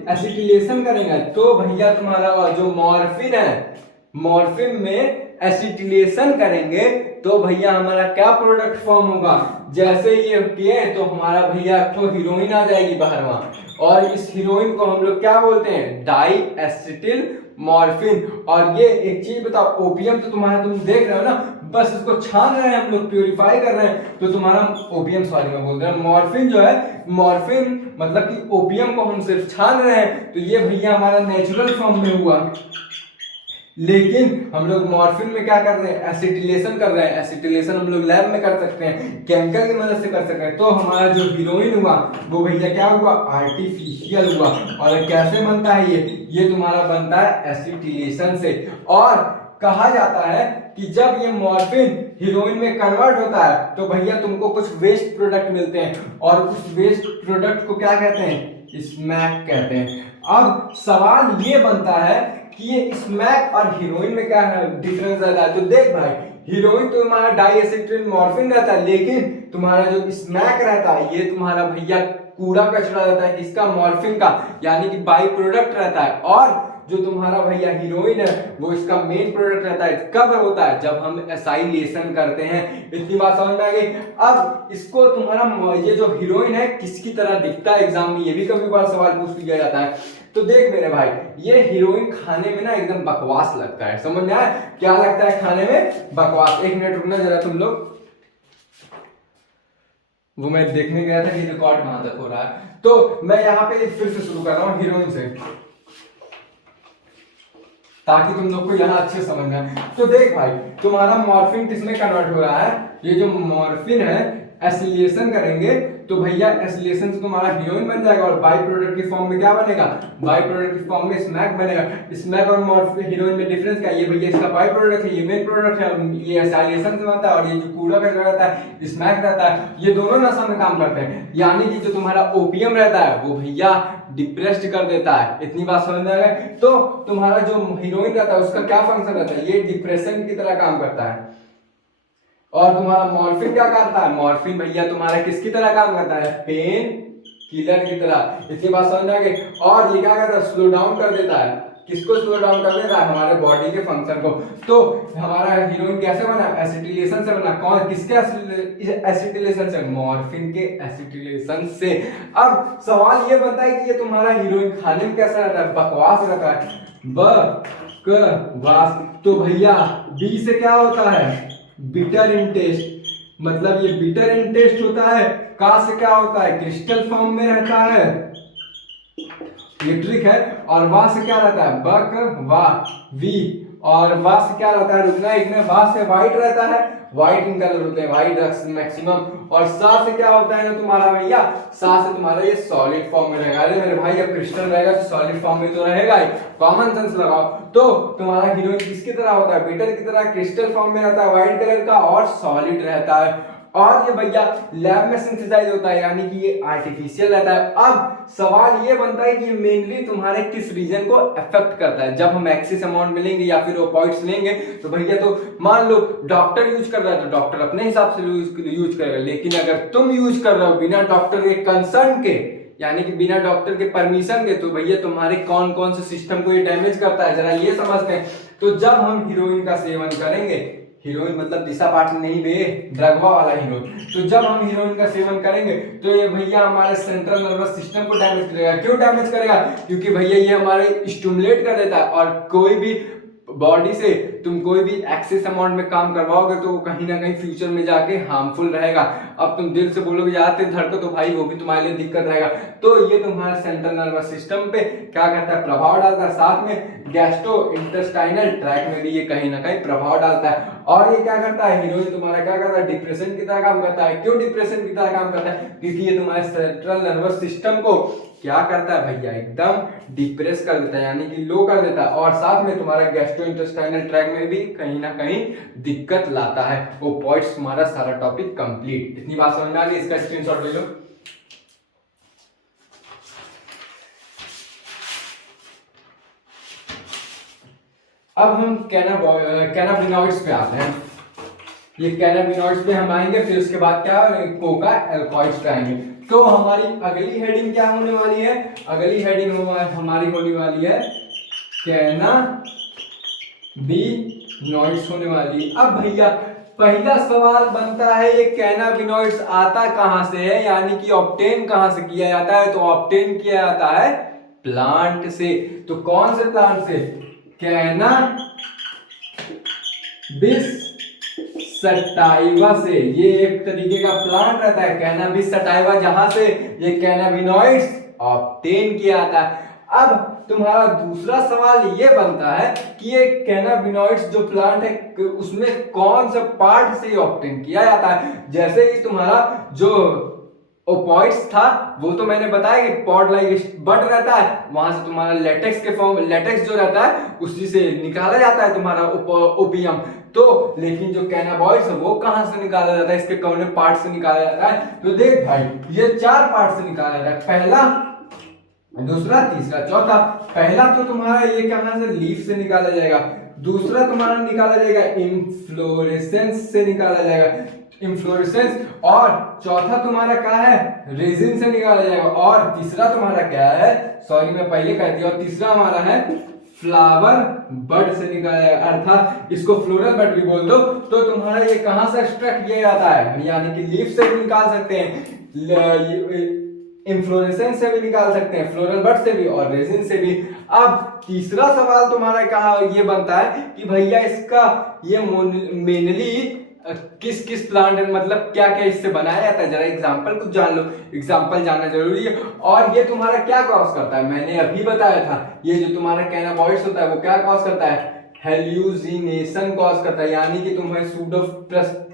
एसिटिलेशन करेंगे, तो भैया तुम्हारा जो मॉर्फिन है, मॉर्फिन में एसिटिलेशन करेंगे तो भैया हमारा क्या प्रोडक्ट फॉर्म होगा, जैसे ये पिए तो हमारा भैया तो हीरोइन आ जाएगी बाहर वहां, और इस हीरोइन को हम लोग क्या बोलते हैं, डाई एसिटिल मॉर्फिन। और ये एक चीज बताओ, ओपियम तो तुम्हारा तुम देख रहे हो ना, बस इसको छान रहे हैं हम लोग, प्यूरिफाई कर रहे हैं, तो तुम्हारा ओपियम, सॉरी मैं बोल रहा हूँ, मॉर्फिन जो है, मॉर्फिन मतलब कि ओपियम को हम सिर्फ छान रहे हैं, तो ये भैया हमारा नेचुरल फॉर्म में हुआ। लेकिन हम लोग मॉर्फिन में क्या कर रहे हैं, एसिटिलेशन कर रहे हैं। एसिटिलेशन हम लोग लैब में कर सकते हैं, केमिकल की मदद से कर सकते हैं। तो हमारा जो हीरोइन हुआ वो भैया क्या हुआ, आर्टिफिशियल हुआ। और कैसे बनता है ये तुम्हारा बनता है एसिटिलेशन से। और कहा जाता है कि जब ये मॉर्फिन हीरोइन में कन्वर्ट होता है तो भैया तुमको कुछ वेस्ट प्रोडक्ट मिलते हैं, और उस वेस्ट प्रोडक्ट को क्या कहते हैं, स्मैक कहते हैं। अब सवाल ये बनता है कि ये स्मैक और हीरोइन में क्या डिफरेंस रहता है। तो देख भाई, हीरोइन तो तुम्हारा डाइएसिटिल मॉर्फिन रहता है, लेकिन तुम्हारा जो स्मैक रहता है ये तुम्हारा भैया कूड़ा कचरा रहता है, किसका, मॉर्फिन का, यानी कि बाई प्रोडक्ट रहता है। और जो तुम्हारा भैया हीरोइन है वो इसका मेन प्रोडक्ट रहता है। कब होता है, जब हम एसाइलेशन करते हैं। इतनी बात समझ में आ गई। अब इसको तुम्हारा ये जो हीरोइन है किसकी तरह दिखता है, एग्जाम में ये भी कभी बार सवाल पूछ लिया जाता है। तो देख मेरे भाई, ये हीरोइन खाने में ना एकदम बकवास लगता है, समझ में आया, क्या लगता है खाने में, बकवास। एक मिनट रुकना जरा तुम लोग, वो मैं देखने गया था कि रिकॉर्ड कहां तक हो रहा है। तो मैं यहाँ पे फिर से शुरू कर रहा हूँ हीरोइन से, ताकि तुम लोग को यहाँ अच्छे समझ में आए। तो देख भाई, तुम्हारा मॉर्फिन किसमें कन्वर्ट हो रहा है, ये जो मॉर्फिन है एसिलेशन करेंगे तो भैया एसिलेशन से तुम्हारा हीरोइन बन जाएगा, और बाई प्रोडक्ट की फॉर्म में क्या बनेगा, बाई प्रोडक्ट की फॉर्म में स्मैक बनेगा। स्मैक और मॉर्फिन हीरोइन में डिफरेंस क्या है, ये भैया इसका बाई प्रोडक्ट है, ये मेन प्रोडक्ट है, ये एसिलेशन से बनता है, और ये जो कूड़ा कचरा रहता है स्मैक रहता है, ये दोनों नशा में काम करते हैं। यानी कि जो तुम्हारा ओपियम रहता है वो भैया डिप्रेस्ड कर देता है। इतनी बात समझ में आ गई। तो तुम्हारा जो हीरोइन रहता है उसका क्या फंक्शन रहता है, ये डिप्रेशन की तरह काम करता है। और तुम्हारा मॉर्फिन क्या करता है, मॉर्फिन भैया तुम्हारा किसकी तरह काम करता है, पेन किलर की तरह। इतनी बात समझ में आ गई। और ये क्या करता है, स्लो डाउन कर देता है, किसको स्लो डाउन कर देता है, हमारे बॉडी के फंक्शन को। तो हमारा हीरोइन कैसे बना, एसिटिलेशन से बना। कौन, किसके एसिटिलेशन से, मॉर्फिन के एसिटिलेशन से। अब सवाल ये बनता है कि ये तुम्हारा हीरोइन खाने में कैसा रहता है, बकवास रहता है। ब क वास। तो भैया बी से क्या होता है, बिटर इन टेस्ट, मतलब ये बिटर इन टेस्ट होता है। का से क्या होता है, क्रिस्टल फॉर्म में रहता है, ये ट्रिक है। और वाह से क्या रहता है, बक वाह वी। और वाह से क्या रहता है, रुकना एक में, वाह से व्हाइट रहता है, व्हाइट इन कलर होते हैं, व्हाइट मैक्सिमम। और सा से क्या होता है ना तुम्हारा भैया, सा से तुम्हारा ये सॉलिड फॉर्म में रहेगा। अरे मेरे भाई अब क्रिस्टल रहेगा तो सॉलिड फॉर्म में तो रहेगा ही, कॉमन सेंस लगाओ। तो तुम्हारा हीरोइन किसकी तरह होता है, बीटर की तरह, क्रिस्टल फॉर्म में रहता है, व्हाइट कलर का और सॉलिड रहता है। और ये भैया लैब में सिंथेसाइज होता है, यानी कि ये आर्टिफिशियल रहता है। अब सवाल ये बनता है कि ये मेनली तुम्हारे किस रीजन को अफेक्ट करता है। जब हम एक्सिस अमाउंट में लेंगे या फिर ओपॉइड्स लेंगे तो भैया, तो मान लो डॉक्टर यूज कर रहा है तो डॉक्टर अपने हिसाब से यूज करेगा, लेकिन अगर तुम यूज कर रहे हो बिना डॉक्टर के कंसर्न के, यानी कि बिना डॉक्टर के परमिशन के, तो भैया तुम्हारे कौन कौन से सिस्टम को ये डैमेज करता है जरा ये समझते हैं। तो जब हम हीरोइन का सेवन करेंगे, हीरोइन मतलब दिशा पाटिल नहीं बे, ड्रगवा वाला हीरोइन। तो जब हम हीरोइन का सेवन करेंगे तो ये भैया हमारे सेंट्रल नर्वस सिस्टम को डैमेज करेगा। क्यों डैमेज करेगा, क्योंकि भैया ये हमारे स्टिमुलेट कर देता है। और कोई भी बॉडी से तुम कोई भी एक्सेस अमाउंट में काम करवाओगे तो वो कहीं ना कहीं फ्यूचर में जाके हार्मफुल रहेगा। अब तुम दिल से बोलोगे यार तेज धड़को, तो भाई वो भी तुम्हारे लिए दिक्कत रहेगा। तो ये तुम्हारा सेंट्रल नर्वस सिस्टम पे क्या करता है, प्रभाव डालता है। साथ में गैस्ट्रो इंटेस्टाइनल ट्रैक में भी ये कहीं ना कहीं प्रभाव डालता है। और ये क्या करता है, हीरोइन तुम्हारा क्या करता है, डिप्रेशन की तरह काम करता है। क्यों डिप्रेशन की तरह काम करता है, क्योंकि ये तुम्हारे सेंट्रल नर्वस सिस्टम को क्या करता है भैया, एकदम डिप्रेस कर देता है, यानी कि लो कर देता है। और साथ में तुम्हारा गैस्ट्रोइंटेस्टाइनल ट्रैक में भी कहीं ना कहीं दिक्कत लाता है। वो पॉइंट्स तुम्हारा सारा टॉपिक कंप्लीट। इतनी बात समझ में आ गई, इसका स्क्रीनशॉट ले लो। अब हम कैनाबिनॉइड्स पे आते हैं। ये कैनाबिनॉइड्स पे हम आएंगे, फिर उसके बाद क्या कोका एल्कोइड्स पे आएंगे। तो हमारी अगली हेडिंग क्या होने वाली है, अगली हेडिंग हमारी होने वाली है कैनाबिनॉइड्स होने वाली है। अब भैया पहला सवाल बनता है, ये कैनाबिनॉइड्स आता कहां से है, यानी कि ऑब्टेन कहां से किया जाता है। तो ऑब्टेन किया जाता है प्लांट से। तो कौन से प्लांट से, कैनाबिस सटाइवा से। ये एक तरीके का प्लांट रहता है कैनाबिस सटाइवा, जहां से ये कैनाबिनॉइड्स ऑब्टेन किया जाता है। अब तुम्हारा दूसरा सवाल ये बनता है कि ये कैनाबिनॉइड्स जो प्लांट है उसमें कौन सा पार्ट से ऑब्टेन किया जाता है। जैसे कि तुम्हारा जो ओपॉइड्स था वो तो मैंने बताया कि पॉड लाइक बड रहता है, वहां से तुम्हारा लेटेक्स के फॉर्म, लेटेक्स जो रहता है उसी से निकाला जाता है तुम्हारा ओपियम। तो लेकिन जो कैनाबॉइड्स है वो कहां से निकाला जाता है, इसके कौन से पार्ट से निकाला जाता है। तो देख भाई ये 4 पार्ट से निकाला जाता है, पहला, दूसरा, तीसरा, चौथा। पहला तो तुम्हारा ये कहां से, लीफ से निकाला जाएगा। दूसरा तुम्हारा निकाला जाएगा इन्फ्लोरेसेंस से निकाला जाएगा, इन्फ्लोरेसेंस। और चौथा तुम्हारा क्या है, रेजिन से निकाला जाएगा। और तीसरा तुम्हारा क्या है, सॉरी मैं पहले कह दिया, और तीसरा हमारा है फ्लावर बड से निकाला जाएगा, अर्थात इसको फ्लोरल बड भी बोल दो। तो तुम्हारा ये कहां से एक्सट्रैक्ट किया जाता है, यानी कि लीफ से भी निकाल सकते हैं, इन्फ्लोरेसेंस से भी निकाल सकते हैं, फ्लोरल बड से भी और रेजिन से भी। अब तीसरा सवाल तुम्हारा कहा ये बनता है कि भैया इसका ये मेनली किस किस प्लांट, मतलब क्या क्या इससे बनाया जाता है, जरा एग्जांपल कुछ जान लो, एग्जांपल जानना जरूरी है। और ये तुम्हारा क्या कॉज करता है, मैंने अभी बताया था, ये जो तुम्हारा कैनाबॉइड्स होता है वो क्या कॉज करता है, हेल्यूसिनेशन कॉज करता है, यानी कि तुम्हें सूडो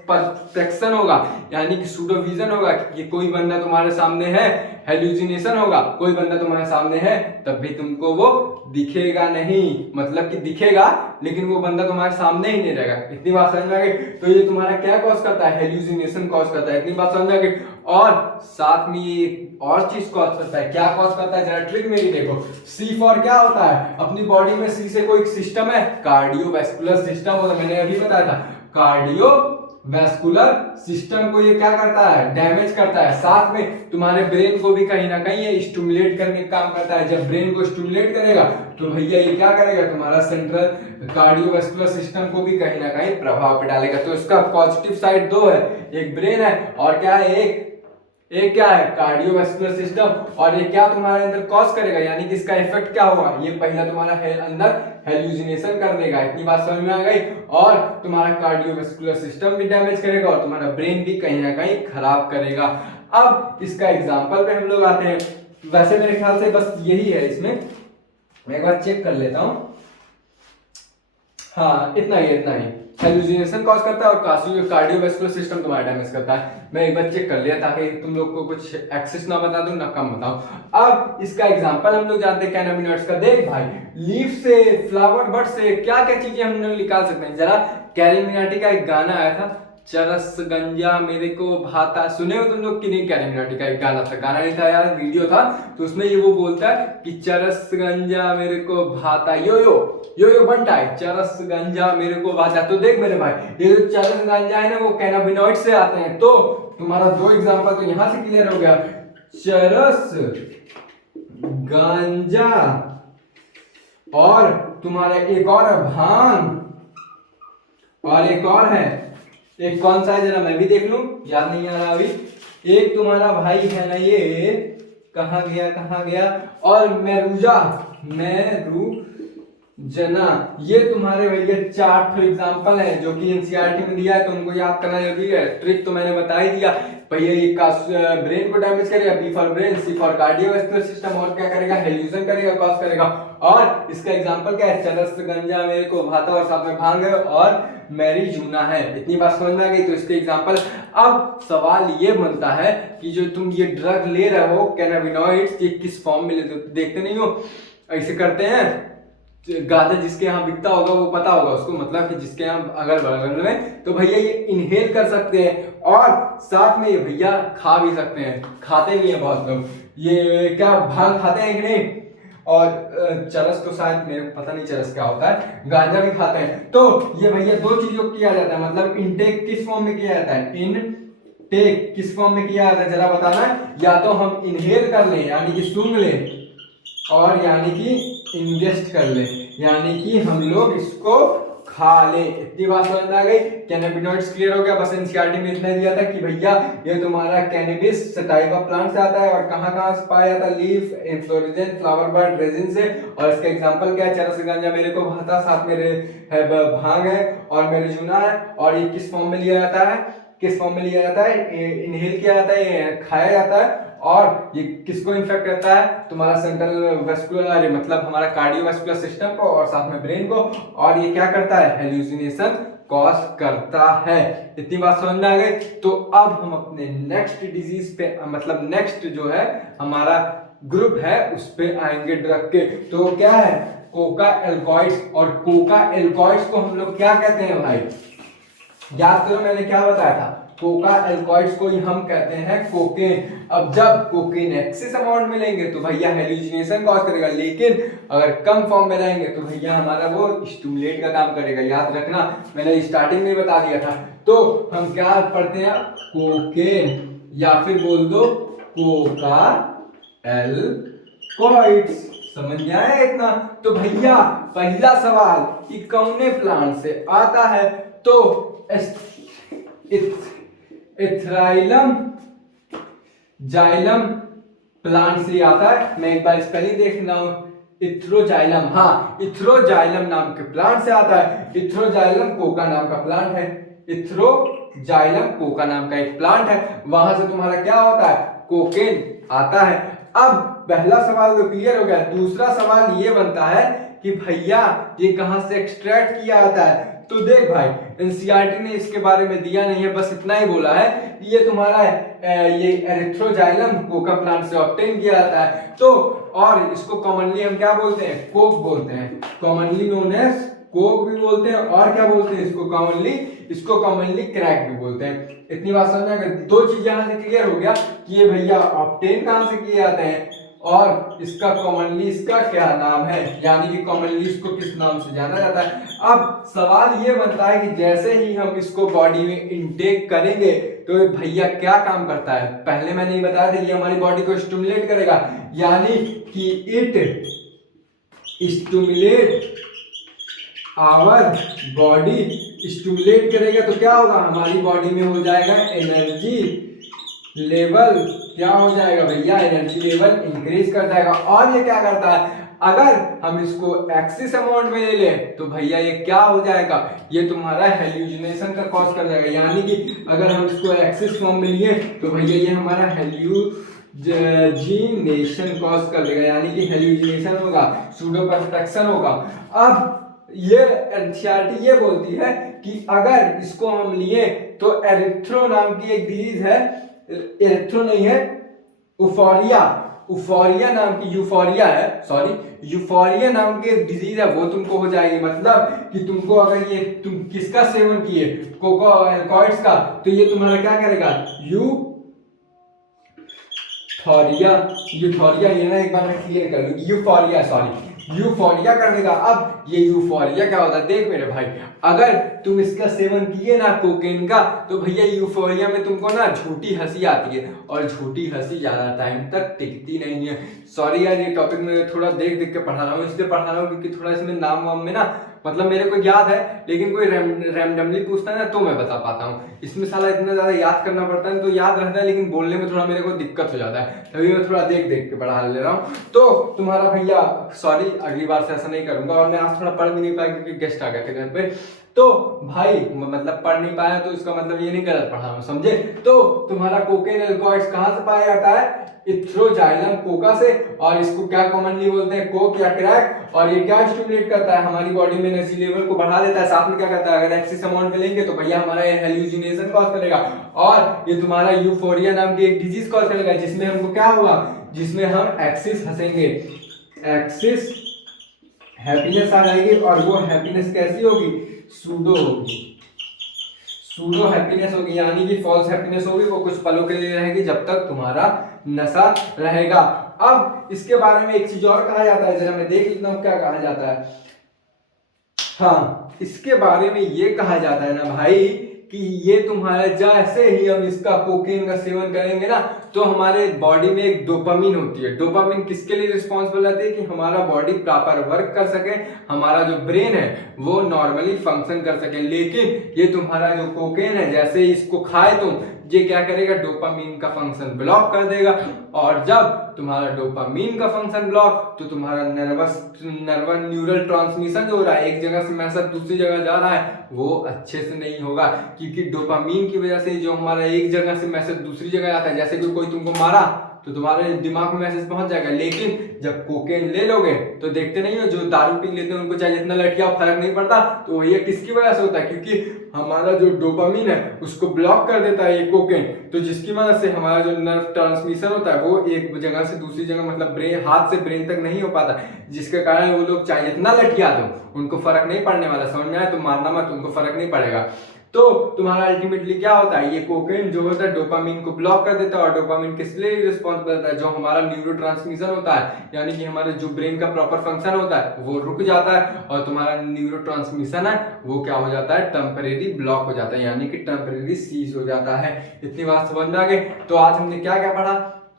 परसेप्शन होगा, यानी कि सूडो विजन होगा कि कोई बंदा तुम्हारे सामने है, हेल्यूसिनेशन होगा, कोई बंदा तुम्हारे सामने है तब भी तुमको वो दिखेगा नहीं, मतलब कि दिखेगा लेकिन वो बंदा तुम्हारे सामने ही नहीं रहेगा। इतनी बात समझ में आ गई। तो ये तुम्हारा क्या कॉज करता है, हेल्यूसिनेशन कॉज करता है, इतनी बात समझ में आ गई। और साथ में ये और चीज कॉज करता है, क्या कॉज करता है, जरा ट्रिक मेरी देखो। सी फॉर क्या होता है, अपनी बॉडी में सी से कोई सिस्टम है, कार्डियोवैस्कुलर सिस्टम होता है, मैंने अभी बताया था, कार्डियोवैस्कुलर सिस्टम को ये क्या करता है, डैमेज करता है। साथ में तुम्हारे ब्रेन को भी कहीं ना कहीं ये स्टिमुलेट करने का काम करता है। जब ब्रेन को स्टिमुलेट करेगा तो भैया ये क्या करेगा, तुम्हारा सेंट्रल कार्डियोवैस्कुलर सिस्टम को भी कहीं ना कहीं प्रभाव पे डालेगा। तो इसका पॉजिटिव साइड 2 है, एक ब्रेन है और क्या है, एक क्या है कार्डियोवैस्कुलर सिस्टम, और ये क्या तुम्हारे अंदर कॉज करेगा, यानी कि इसका इफेक्ट क्या होगा, ये पहला तुम्हारा अंदर हेलुसिनेशन कर देगा, इतनी बात समझ में आ गई, और तुम्हारा कार्डियोवैस्कुलर सिस्टम भी डैमेज करेगा और तुम्हारा ब्रेन भी कहीं ना कहीं खराब करेगा। अब इसका एग्जांपल पे हम लोग आते हैं। वैसे मेरे ख्याल से बस यही है इसमें, मैं एक बार चेक कर लेता हूं। हाँ इतना ही हेलुसिनेशन कॉज करता है और कार्डियोवैस्कुलर सिस्टम तुम्हारा डैमेज करता है। मैं एक बार चेक कर लिया ताकि तुम लोग को कुछ एक्सेस ना बता दूं ना कम बताऊं। अब इसका एग्जांपल हम लोग जानते हैं कैनाबिनॉइड्स का। देख भाई, लीफ से, फ्लावर बड से क्या क्या चीजें हम लोग निकाल सकते हैं। जरा कैलिमिनाटी का एक गाना आया था, चरस गंजा मेरे को भाता, सुने हो तुम लोग कि नहीं? कैलिमिनाटी का एक गाना था, गाना नहीं था यार, वीडियो था, तो उसमें ये वो बोलता है कि चरस गंजा मेरे को भाता, यो यो यो यो बनता है, चरस गंजा मेरे को भाता। तो देख मेरे भाई, ये जो चरस गंजा है ना वो कैनाबिनॉइड से आते हैं। तो तुम्हारा दो एग्जांपल तो यहां से क्लियर हो गया, चरस गांजा, और तुम्हारा एक और भांग, और एक और है, एक कौन सा है जरा मैं भी देख लूं, याद नहीं आ रहा अभी। एक तुम्हारा भाई है ना, ये कहां गया, और जना, ये तुम्हारे भैया 4 एग्जांपल है जो कि एनसीईआरटी में दिया है, तो उनको याद करना जरूरी है। ट्रिक तो मैंने बता ही दिया भैया, ये ब्रेन को डैमेज करेगा, B for brain, C for cardiovascular system, और क्या करेगा, हेल्यूजन करेगा, कॉज करेगा। और इसका एग्जांपल क्या है, चरस गंजा मेरे को भाता, और साथ में भांग है, और मेरी जूना है। इतनी बात समझ में आ गई? तो इसके एग्जांपल। अब सवाल ये बनता है कि जो तुम ये ड्रग ले रहे हो कैनाबिनॉइड्स, ये किस फॉर्म में लेते हो? देखते नहीं हो ऐसे करते हैं, गांजा जिसके यहाँ बिकता होगा वो पता होगा उसको, मतलब कि जिसके यहाँ अगर बगल में, तो भैया ये इनहेल कर सकते हैं, और साथ में ये भैया खा भी सकते हैं, खाते भी हैं बहुत लोग। ये क्या भांग खाते हैं कि नहीं? और चरस तो शायद मेरे को पता नहीं चरस क्या होता है, गांजा भी खाते हैं। तो ये भैया दो चीजों किया जाता है, मतलब इनटेक किस फॉर्म में किया जाता है, इनटेक किस फॉर्म में किया जाता है जरा बताना। या तो हम इनहेल कर लें यानी कि सूंघ लें, और यानी कि इंजेस्ट कर ले यानी कि हम लोग इसको खा ले। इतनी बात समझ में आ गई? कैनाबिनॉइड्स क्लियर हो गया। बस एनसीईआरटी में इतना दिया था कि भैया ये तुम्हारा कैनबिस टाइप ऑफ प्लांट से आता है, और कहां से पाया जाता है, leaf, inflorescence, flower bud, resin से। और इसका एग्जांपल क्या है, चरस गांजा मेरे को भाता, साथ में है भांग है, और मेरे जूना है। और ये किस फॉर्म में लिया जाता है, इनहेल किया जाता है, खाया जाता है। और ये किसको इन्फेक्ट करता है, तुम्हारा सेंट्रल वेस्कुलर, मतलब हमारा कार्डियोवैस्कुलर सिस्टम को, और साथ में ब्रेन को। और ये क्या करता है, हेल्यूसिनेशन कॉज करता है। इतनी बात समझ में आ गई? तो अब हम अपने नेक्स्ट डिजीज पे, मतलब नेक्स्ट जो है हमारा ग्रुप है उस पे आएंगे ड्रग के। तो क्या है, कोका एल्कॉइड्स। और कोका एल्कॉइड्स को हम लोग क्या कहते हैं भाई, याद करो मैंने क्या बताया था, कोका एल्कॉइड्स को ही हम कहते हैं कोकेन। अब जब कोकेन एक्सेस अमाउंट में लेंगे तो भैया हेलुसिनेशन कॉज करेगा, लेकिन अगर कम फॉर्म में रहेंगे तो भैया हमारा वो स्टिमुलेट का काम करेगा। याद रखना, मैंने स्टार्टिंग में बता दिया था। तो हम क्या पढ़ते हैं, कोकेन, या फिर बोल दो कोका एल्कॉइड्स। समझ में आया इतना? तो भैया पहला सवाल कि कौने प्लांट से आता है, तो इथ्राइलम जाइलम प्लांट से आता है। मैं एक बार स्पेलिंग देखना हूं, इथ्रोजाइलम, हाँ इथ्रोजाइलम नाम के प्लांट से आता है। इथ्रोजाइलम कोका नाम का प्लांट है, इथ्रोजाइलम कोका नाम का एक प्लांट है, वहां से तुम्हारा क्या होता है, कोकेन आता है। अब पहला सवाल तो क्लियर हो गया। दूसरा सवाल ये बनता है कि भैया ये कहां से एक्सट्रैक्ट किया जाता है। तो देख भाई, एनसीईआरटी ने इसके बारे में दिया नहीं है, बस इतना ही बोला है कि ये तुम्हारा ये एरिथ्रोजाइलम कोका प्लांट से ऑब्टेन किया जाता है। तो और इसको कॉमनली हम क्या बोलते हैं, कोक बोलते हैं, कॉमनली नोन एज कोक भी बोलते हैं, और क्या बोलते हैं इसको कॉमनली क्रैक भी बोलते हैं। इतनी बात समझ में, अगर दो चीज यहां से क्लियर हो गया कि ये भैया ऑब्टेन कहां से किए जाते हैं, और इसका कॉमनली इसका क्या नाम है, यानी कि कॉमनली इसको किस नाम से जाना जाता है। अब सवाल ये बनता है कि जैसे ही हम इसको बॉडी में इंटेक करेंगे तो भैया क्या काम करता है, पहले मैंने बताया था, ये हमारी बॉडी को स्टिमुलेट करेगा, यानी कि it stimulate our body, stimulate करेगा तो क्या होगा, हमारी बॉडी में हो जाएगा एनर्जी लेवल क्या हो जाएगा भैया, एनर्जी लेवल इंक्रीज कर जाएगा। और ये क्या करता है, अगर हम इसको एक्सिस अमाउंट में ले लें तो भैया ये क्या हो जाएगा, ये तुम्हारा हेल्यूजिनेशन का कॉज कर जाएगा। यानी कि अगर हम इसको एक्सिस फॉर्म में लिए तो भैया ये हमारा हेल्यूजिनेशन कॉज कर देगा, यानी कि हेल्यूजिनेशन होगा, सूडो परफेक्शन होगा। अब ये एनसीईआरटी ये बोलती है कि अगर इसको हम लिए तो एरिथ्रो नाम की एक डिजीज है, एरिथ्रो नहीं है, उफोरिया, उफोरिया नाम की, यूफोरिया है सॉरी, यूफोरिया नाम की एक डिजीज है, वो तुमको हो जाएगी। मतलब कि तुमको अगर ये तुम किसका सेवन किए, कोको अल्कॉइड्स का, तो ये तुम्हारा क्या करेगा, यूथोरिया, ये ना एक बार मैं क्लियर कर लूं, यूफोरिया सॉरी, यूफोरिया कर देगा। अब ये यूफोरिया क्या होता है, देख मेरे भाई, अगर तुम इसका सेवन किए ना कोकेन का, तो भैया यूफोरिया में तुमको ना झूठी हंसी आती है, और झूठी हंसी ज्यादा टाइम तक टिकती नहीं है। सॉरी यार, ये टॉपिक में थोड़ा देख देख के पढ़ा रहा हूँ, इसलिए पढ़ा रहा हूँ क्योंकि थोड़ा इसमें नाम वाम में ना, मतलब मेरे को याद है, लेकिन कोई रैंडमली पूछता है ना तो मैं बता पाता हूँ। इसमें साला इतना ज्यादा याद करना पड़ता है तो याद रहता है, लेकिन बोलने में थोड़ा मेरे को दिक्कत हो जाता है, तभी मैं थोड़ा देख देख के पढ़ा ले रहा हूँ। तो तुम्हारा भैया सॉरी, अगली बार से ऐसा नहीं करूंगा। और मैं आज थोड़ा पढ़ भी नहीं पाया क्योंकि गेस्ट आ गए थे घर पे, तो भाई मतलब पढ़ नहीं पाया तो इसका मतलब ये नहीं गलत पढ़ा हूं, समझे। तो तुम्हारा कोकेन अल्कॉइड्स कहां से पाया जाता है, इथ्रोजाइलम कोका से, और इसको क्या कॉमनली बोलते हैं, कोक या क्रैक। और ये क्या स्टिमुलेट करता है, हमारी बॉडी में एनर्जी लेवल को बढ़ा देता है, साथ में क्या करता है, अगर एक्सिस अमाउंट में लेंगे तो भैया हमारा हेल्यूसिनेशन कॉज करेगा, और ये तुम्हारा यूफोरिया नाम की एक डिजीज कॉज करेगा, जिसमें हमको क्या होगा, जिसमें हम एक्सिस हंसेंगे, एक्सिस हैप्पीनेस आ जाएगी, और वो हैप्पीनेस कैसी होगी, सूडो होगी, सूडो हैप्पीनेस होगी, यानी कि फॉल्स हैप्पीनेस होगी, वो कुछ पलों के लिए रहेगी जब तक तुम्हारा नशा रहेगा। अब इसके बारे में एक चीज और कहा जाता है, जरा मैं देख लेता हूं क्या कहा जाता है। हाँ, इसके बारे में ये कहा जाता है ना भाई कि ये तुम्हारा जैसे ही हम इसका कोकेन का सेवन करेंगे ना, तो हमारे बॉडी में एक डोपामिन होती है। डोपामिन किसके लिए रिस्पॉन्सिबल रहती है, कि हमारा बॉडी प्रॉपर वर्क कर सके, हमारा जो ब्रेन है वो नॉर्मली फंक्शन कर सके। लेकिन ये तुम्हारा जो कोकेन है, जैसे ही इसको खाए तुम, ये क्या करेगा, डोपामिन का फंक्शन ब्लॉक कर देगा, और जब तुम्हारा डोपामिन का फंक्शन ब्लॉक, तो तुम्हारा न्यूरल ट्रांसमिशन जो हो रहा है, एक जगह से मैसेज दूसरी जगह जा रहा है, वो अच्छे से नहीं होगा, क्योंकि डोपामिन की वजह से जो हमारा एक जगह से मैसेज दूसरी जगह आता है, जैसे कोई तुमको मारा तो तुम्हारे दिमाग में मैसेज पहुंच जाएगा। लेकिन जब कोकेन ले लोगे तो देखते नहीं हो, जो दारू पी लेते हैं उनको चाहे जितना लटकिया फर्क नहीं पड़ता, तो ये किसकी वजह से होता है, क्योंकि हमारा जो डोपामिन है उसको ब्लॉक कर देता है ये कोकेन, तो जिसकी वजह से हमारा जो नर्व ट्रांसमिशन होता है वो एक जगह से दूसरी जगह, मतलब ब्रेन, हाथ से ब्रेन तक नहीं हो पाता, जिसके कारण वो लोग चाहे जितना लटकिया दो उनको फर्क नहीं पड़ने वाला। समझ में आया, तो मारना मत, उनको फर्क नहीं पड़ेगा। तो तुम्हारा अल्टीमेटली क्या होता है, ये कोकेन जो होता है डोपामिन को ब्लॉक कर देता है, और डोपामिन किस लिए रिस्पॉन्सिबल होता है, जो हमारा न्यूरोट्रांसमिशन होता है, यानी कि हमारे जो ब्रेन का प्रॉपर फंक्शन होता है वो रुक जाता है, और तुम्हारा न्यूरोट्रांसमिशन है वो क्या हो जाता है, टेम्परेरी ब्लॉक हो जाता है, यानी कि टेम्परेरी सीज हो जाता है। इतनी बात समझ में आ गई। तो आज हमने क्या क्या पढ़ा,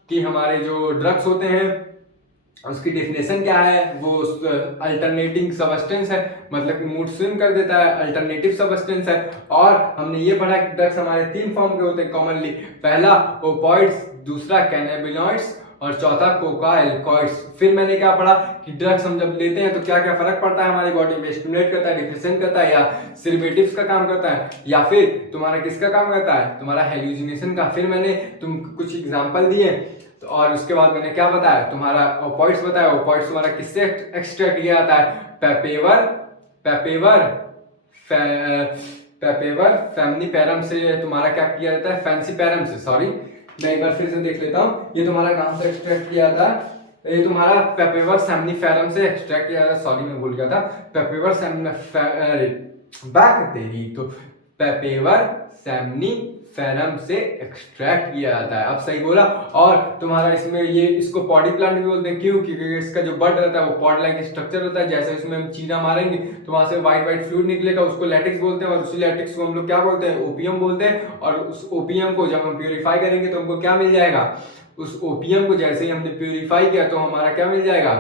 कि हमारे जो ड्रग्स होते हैं उसकी डेफिनेशन क्या है, वो अल्टरनेटिंग सबस्टेंस है, मतलब कि मूड स्विंग कर देता है, अल्टरनेटिव सबस्टेंस है। और हमने ये पढ़ा कि ड्रग्स हमारे 3 फॉर्म के होते हैं कॉमनली, पहला ओपॉइड्स, दूसरा कैनाबिनॉइड्स, और चौथा कोका एल्कॉइड्स। फिर मैंने क्या पढ़ा कि ड्रग्स हम जब लेते हैं तो क्या क्या फर्क पड़ता है हमारी बॉडी में, स्टिमुलेट करता है, डिप्रेशन करता है, या सेडेटिव्स का काम करता है, या फिर तुम्हारा किसका काम करता है, तुम्हारा हेल्यूसिनेशन का। फिर मैंने तुम कुछ एग्जांपल दिए, और उसके बाद मैंने क्या बताया, तुम्हारा ओपॉइड्स बताया, ओपॉइड्स तुम्हारा किससे एक्सट्रैक्ट किया जाता है, पेपेवर फैमिनीपेरम से तुम्हारा क्या किया जाता है, फैंसीपेरम से, सॉरी मैं एक बार फिर से देख लेता हूँ, ये तुम्हारा कहां से एक्सट्रैक्ट किया था, ये तुम्हारा पेपेवर सैमनीफेरम से एक्सट्रैक्ट किया था, सॉरी मैं भूल गया था, पेपेवर बैक तेरी, तो पेपेवर सैमनीफेरम से एक्सट्रैक्ट किया जाता है। अब सही बोला। और तुम्हारा इसमें ये, इसको पॉडी प्लांट भी बोलते हैं, क्यों, क्योंकि इसका जो बड रहता है वो पॉड लाइक स्ट्रक्चर होता है, जैसे इसमें हम चीना मारेंगे तो वहां से व्हाइट फ्लूइड निकलेगा, उसको लैटिक्स बोलते हैं, और उसी लैटिक्स को हम लोग क्या बोलते हैं, ओपियम बोलते हैं। और उस ओपियम को जब हम प्यूरिफाई करेंगे तो हमको क्या मिल जाएगा, उस ओपियम को जैसे ही हमने प्यूरिफाई किया तो हमारा क्या मिल जाएगा,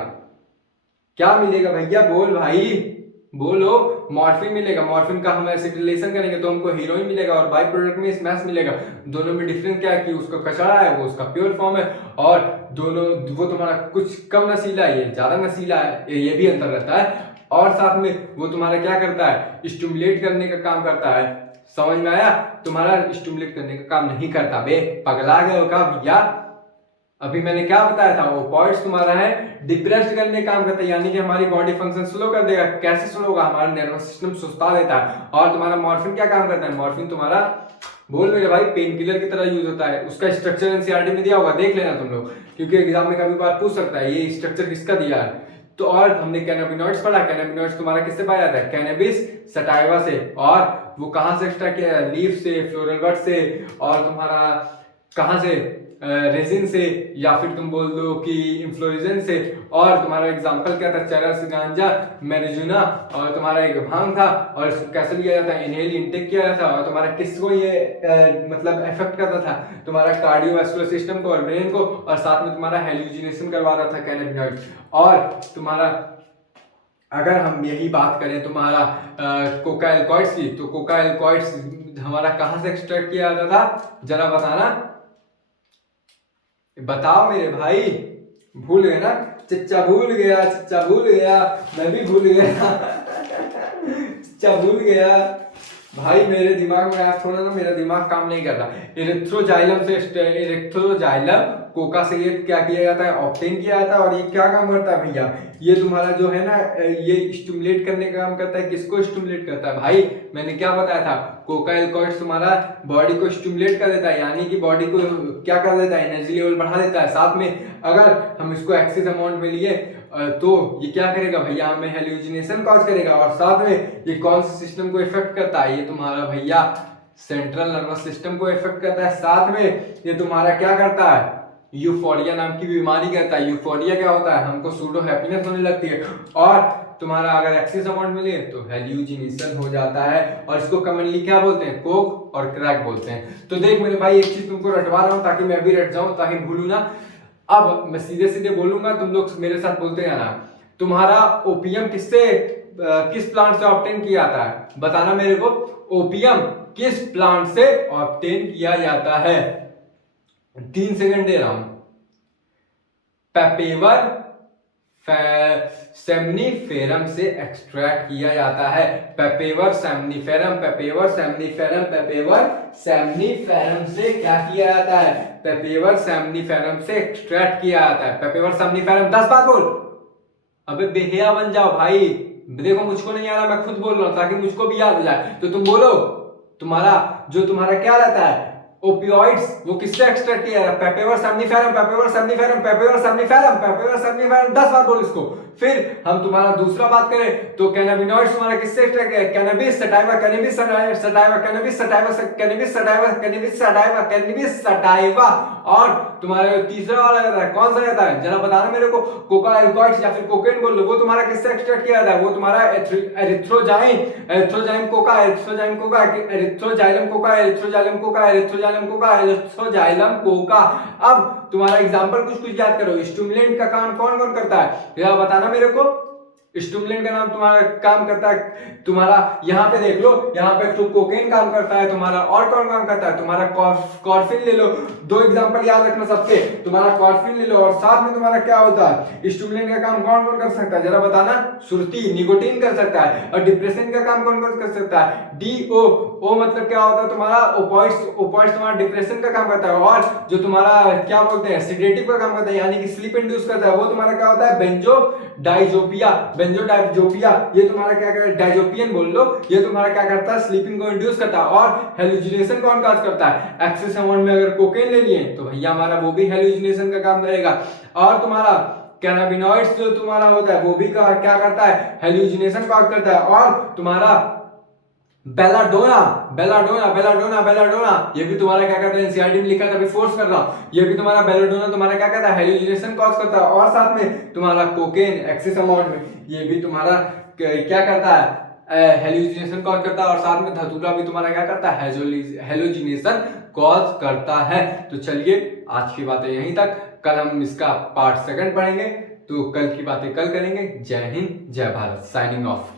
क्या मिलेगा भैया, बोल भाई बोलो। मॉर्फिन मिलेगा, मॉर्फिन का हम एसिटिलेशन करेंगे तो हमको हीरोइन मिलेगा और बाई प्रोडक्ट में स्मैश मिलेगा। दोनों में डिफरेंस क्या है कि उसका कचरा है, वो उसका प्योर फॉर्म है, और दोनों वो तुम्हारा कुछ कम नशीला है, ये ज्यादा नशीला है, ये भी अंतर रहता है। और साथ में वो तुम्हारा क्या करता है, स्टिमुलेट करने का काम करता है। समझ में आया? तुम्हारा स्टिमुलेट करने का काम नहीं करता। बे पगला गए हो क्या भैया? अभी मैंने क्या बताया था, वो पॉइंट्स तुम्हारा है डिप्रेस्ड करने का काम करता है, यानी कि हमारी बॉडी फंक्शन स्लो कर देगा। कैसे स्लो होगा? हमारा नर्वस सिस्टम सुस्ता देता है। और तुम्हारा मॉर्फिन क्या काम करता है? मॉर्फिन तुम्हारा बोल मेरे भाई पेन किलर की तरह यूज होता है। उसका स्ट्रक्चर एनसीईआरटी में दिया होगा, देख लेना तुम लोग, क्योंकि एग्जाम में कभी बार पूछ सकता है ये स्ट्रक्चर किसका दिया है। तो और हमने कैनाबिनॉइड्स पढ़ा। कैनाबिनॉइड्स तुम्हारा किससे पाया जाता है? कैनबिस सटाइवा से। और वो कहां से एक्सट्रैक्ट किया है? लीफ से, फ्लोरल बड से, और तुम्हारा कहां से? रेजिन से, या फिर तुम बोल दो कि इन्फ्लोरेसेंस से। और तुम्हारा एग्जांपल क्या था? चरस, गांजा, मैरिजुना, और तुम्हारा एक भांग था। और इसको कैसे लिया जाता है? इनहेल इंटेक किया जाता है। और तुम्हारा किसको ये मतलब इफेक्ट करता था? तुम्हारा कार्डियोवैस्कुलर सिस्टम को और ब्रेन को, और साथ में तुम्हारा हेलुसिनेशन करवाता था कैनाबिनॉइड। और तुम्हारा अगर हम यही बात करें तुम्हारा कोका एल्कॉइड्स की, तो कोका एल्कॉइड्स हमारा कहां से एक्सट्रैक्ट किया जाता था? जरा बताना, बताओ मेरे भाई। भूल गए ना? चच्चा भूल गया, चच्चा भूल गया, मैं भी भूल गया। चच्चा भूल गया भाई। मेरे दिमाग में आज थोड़ा ना, मेरा दिमाग काम नहीं कर रहा। इरिथ्रोजाइलम से, इरिथ्रोजाइलम कोका से ये क्या किया जाता है? ऑब्टेन किया जाता है। और ये क्या काम करता है भैया? ये तुम्हारा जो है ना, ये स्टिमुलेट करने का काम करता है। किसको स्टिमुलेट करता है भाई? मैंने क्या बताया था? कोका एल्कॉइड्स तुम्हारा बॉडी को स्टिमुलेट कर देता है, यानी कि बॉडी को क्या कर देता है? एनर्जी लेवल बढ़ा देता है। साथ में अगर हम इसको एक्सेस अमाउंट में लिए तो ये क्या करेगा भैया? हमें हेलुसिनेशन कॉज करेगा। और साथ में ये कौन से सिस्टम को इफेक्ट करता है? ये तुम्हारा भैया सेंट्रल नर्वस सिस्टम को इफेक्ट करता है। साथ में ये तुम्हारा क्या करता है? यूफोरिया नाम की बीमारी करता है। यूफोरिया क्या होता है? हमको सूडो हैप्पीनेस होने लगती है। और तुम्हारा अगर एक्सेस अमाउंट मिले तो हेल्यूजिनेशन हो जाता है। और इसको कॉमनली क्या बोलते हैं? कोक और क्रैक बोलते हैं। तो देख मेरे भाई, एक चीज तुमको रटवा रहा हूं ताकि मैं भी रट जाऊं, ताकि भूलू ना। अब मैं सीधे सीधे बोलूंगा, तुम लोग मेरे साथ बोलते जाना। तुम्हारा ओपियम किस प्लांट से ऑब्टेन किया जाता है? बताना मेरे को। ओपियम किस प्लांट से ऑब्टेन किया जाता है? 3 सेकंड दे रहा हूं। पेपेवर सेमनीफेरम से एक्सट्रैक्ट किया जाता है। पेपेवर सेमनीफेरम, पेपेवर सेमनीफेरम, पेपेवर सेमनीफेरम से क्या किया जाता है? पेपेवर सेमनीफेरम से एक्सट्रैक्ट किया जाता है। पेपेवर सेमनीफेरम 10 बार बोल। अबे बेहिया बन जाओ भाई। देखो मुझको नहीं आ रहा, मैं खुद बोल रहा हूं ताकि मुझको भी याद दिलाए। तो तुम बोलो। तुम्हारा क्या रहता है? ओपियोइड्स, वो किससे एक्सट्रैक्ट किया है? पेपेवर सेमनीफेरम, पेपेवर सेमनीफेरम, पेपेवर सेमनीफेरम, पेपेवर सेमनीफेरम 10 बार बोल इसको। फिर हम तुम्हारा दूसरा बात करें तो कैनाबिनॉइड्स तुम्हारा किससे एक्सट्रैक्ट किया है? Cannabis sativa, cannabis sativa, cannabis sativa, cannabis sativa, cannabis sativa, cannabis sativa. और तुम्हारा तीसरा वाला रहता है, कौन सा रहता है? जरा बताना मेरे को। कोका एल्कॉइड्स या फिर कोकेन बोल लो, वो तुम्हारा किससे एक्सट्रैक्ट किया जाता है? वो तुम्हारा Erythrozyme, Erythrozyme coca, Erythrozyme coca, Erythroxylum coca, Erythroxylum coca, Erythroxylum coca, Erythroxylum coca. अब तुम्हारा एग्जांपल कुछ याद करो। स्टिमुलेंट का काम कौन कौन करता है? यह बताना मेरे को। स्टिमुलेंट का नाम तुम्हारा काम करता है तुम्हारा, यहाँ पे देख लो, यहाँ पे तो कोकेन काम करता है तुम्हारा। और कौन काम करता है? तुम्हारा कॉर्फिन ले लो। 2 एग्जांपल याद रखना सबके। तुम्हारा कॉर्फिन ले लो, और साथ में तुम्हारा क्या होता है? स्टिमुलेंट का काम कौन कौन कर सकता है? जरा बताना। सुर्ती, निकोटीन कर सकता है। और डिप्रेशन का काम कौन कौन कर सकता है? डीओ। ओ मतलब क्या होता है तुम्हारा? ओपॉइड्स तुम्हारा डिप्रेशन का काम करता है। और जो तुम्हारा क्या बोलते हैं? सिडेटिव का काम करता है, यानी कि स्लीप इंड्यूस करता है, वो तुम्हारा क्या होता है? बेंजोडाइजोपिया, बेंजोडाइजोपिया। ये तुम्हारा क्या करता है? डाइजोपियन बोल लो। ये तुम्हारा क्या करता है? स्लीपिंग को इंड्यूस करता है। और हेलुसिनेशन कौन काज करता है? एक्सेस अमाउंट में अगर कोकेन ले लिए तो भैया हमारा वो भी हेलुसिनेशन का काम करेगा। और तुम्हारा कैनाबिनॉइड्स जो तुम्हारा होता है वो भी क्या करता है? हेलुसिनेशन काज करता है। और तुम्हारा बेलाडोना, बेलाडोना, बेलाडोना, बेलाडोना, ये भी तुम्हारा क्या करता है? एनसीईआरटी में लिखा था, अभी फोर्स कर रहा हूं। ये भी तुम्हारा बेलाडोना तुम्हारा क्या करता है? हेलुसिनेशन कॉज करता है। और साथ में तुम्हारा कोकेन एक्सेस अमाउंट में, ये भी तुम्हारा क्या करता है? हेलुसिनेशन कॉज करता है। और साथ में धतूरा भी तुम्हारा क्या करता है? हेलुसिनेशन कॉज करता है। तो चलिए आज की बातें यहीं तक। कल हम इसका पार्ट 2 पढ़ेंगे। तो कल की बातें कल करेंगे। जय हिंद, जय भारत। Signing off.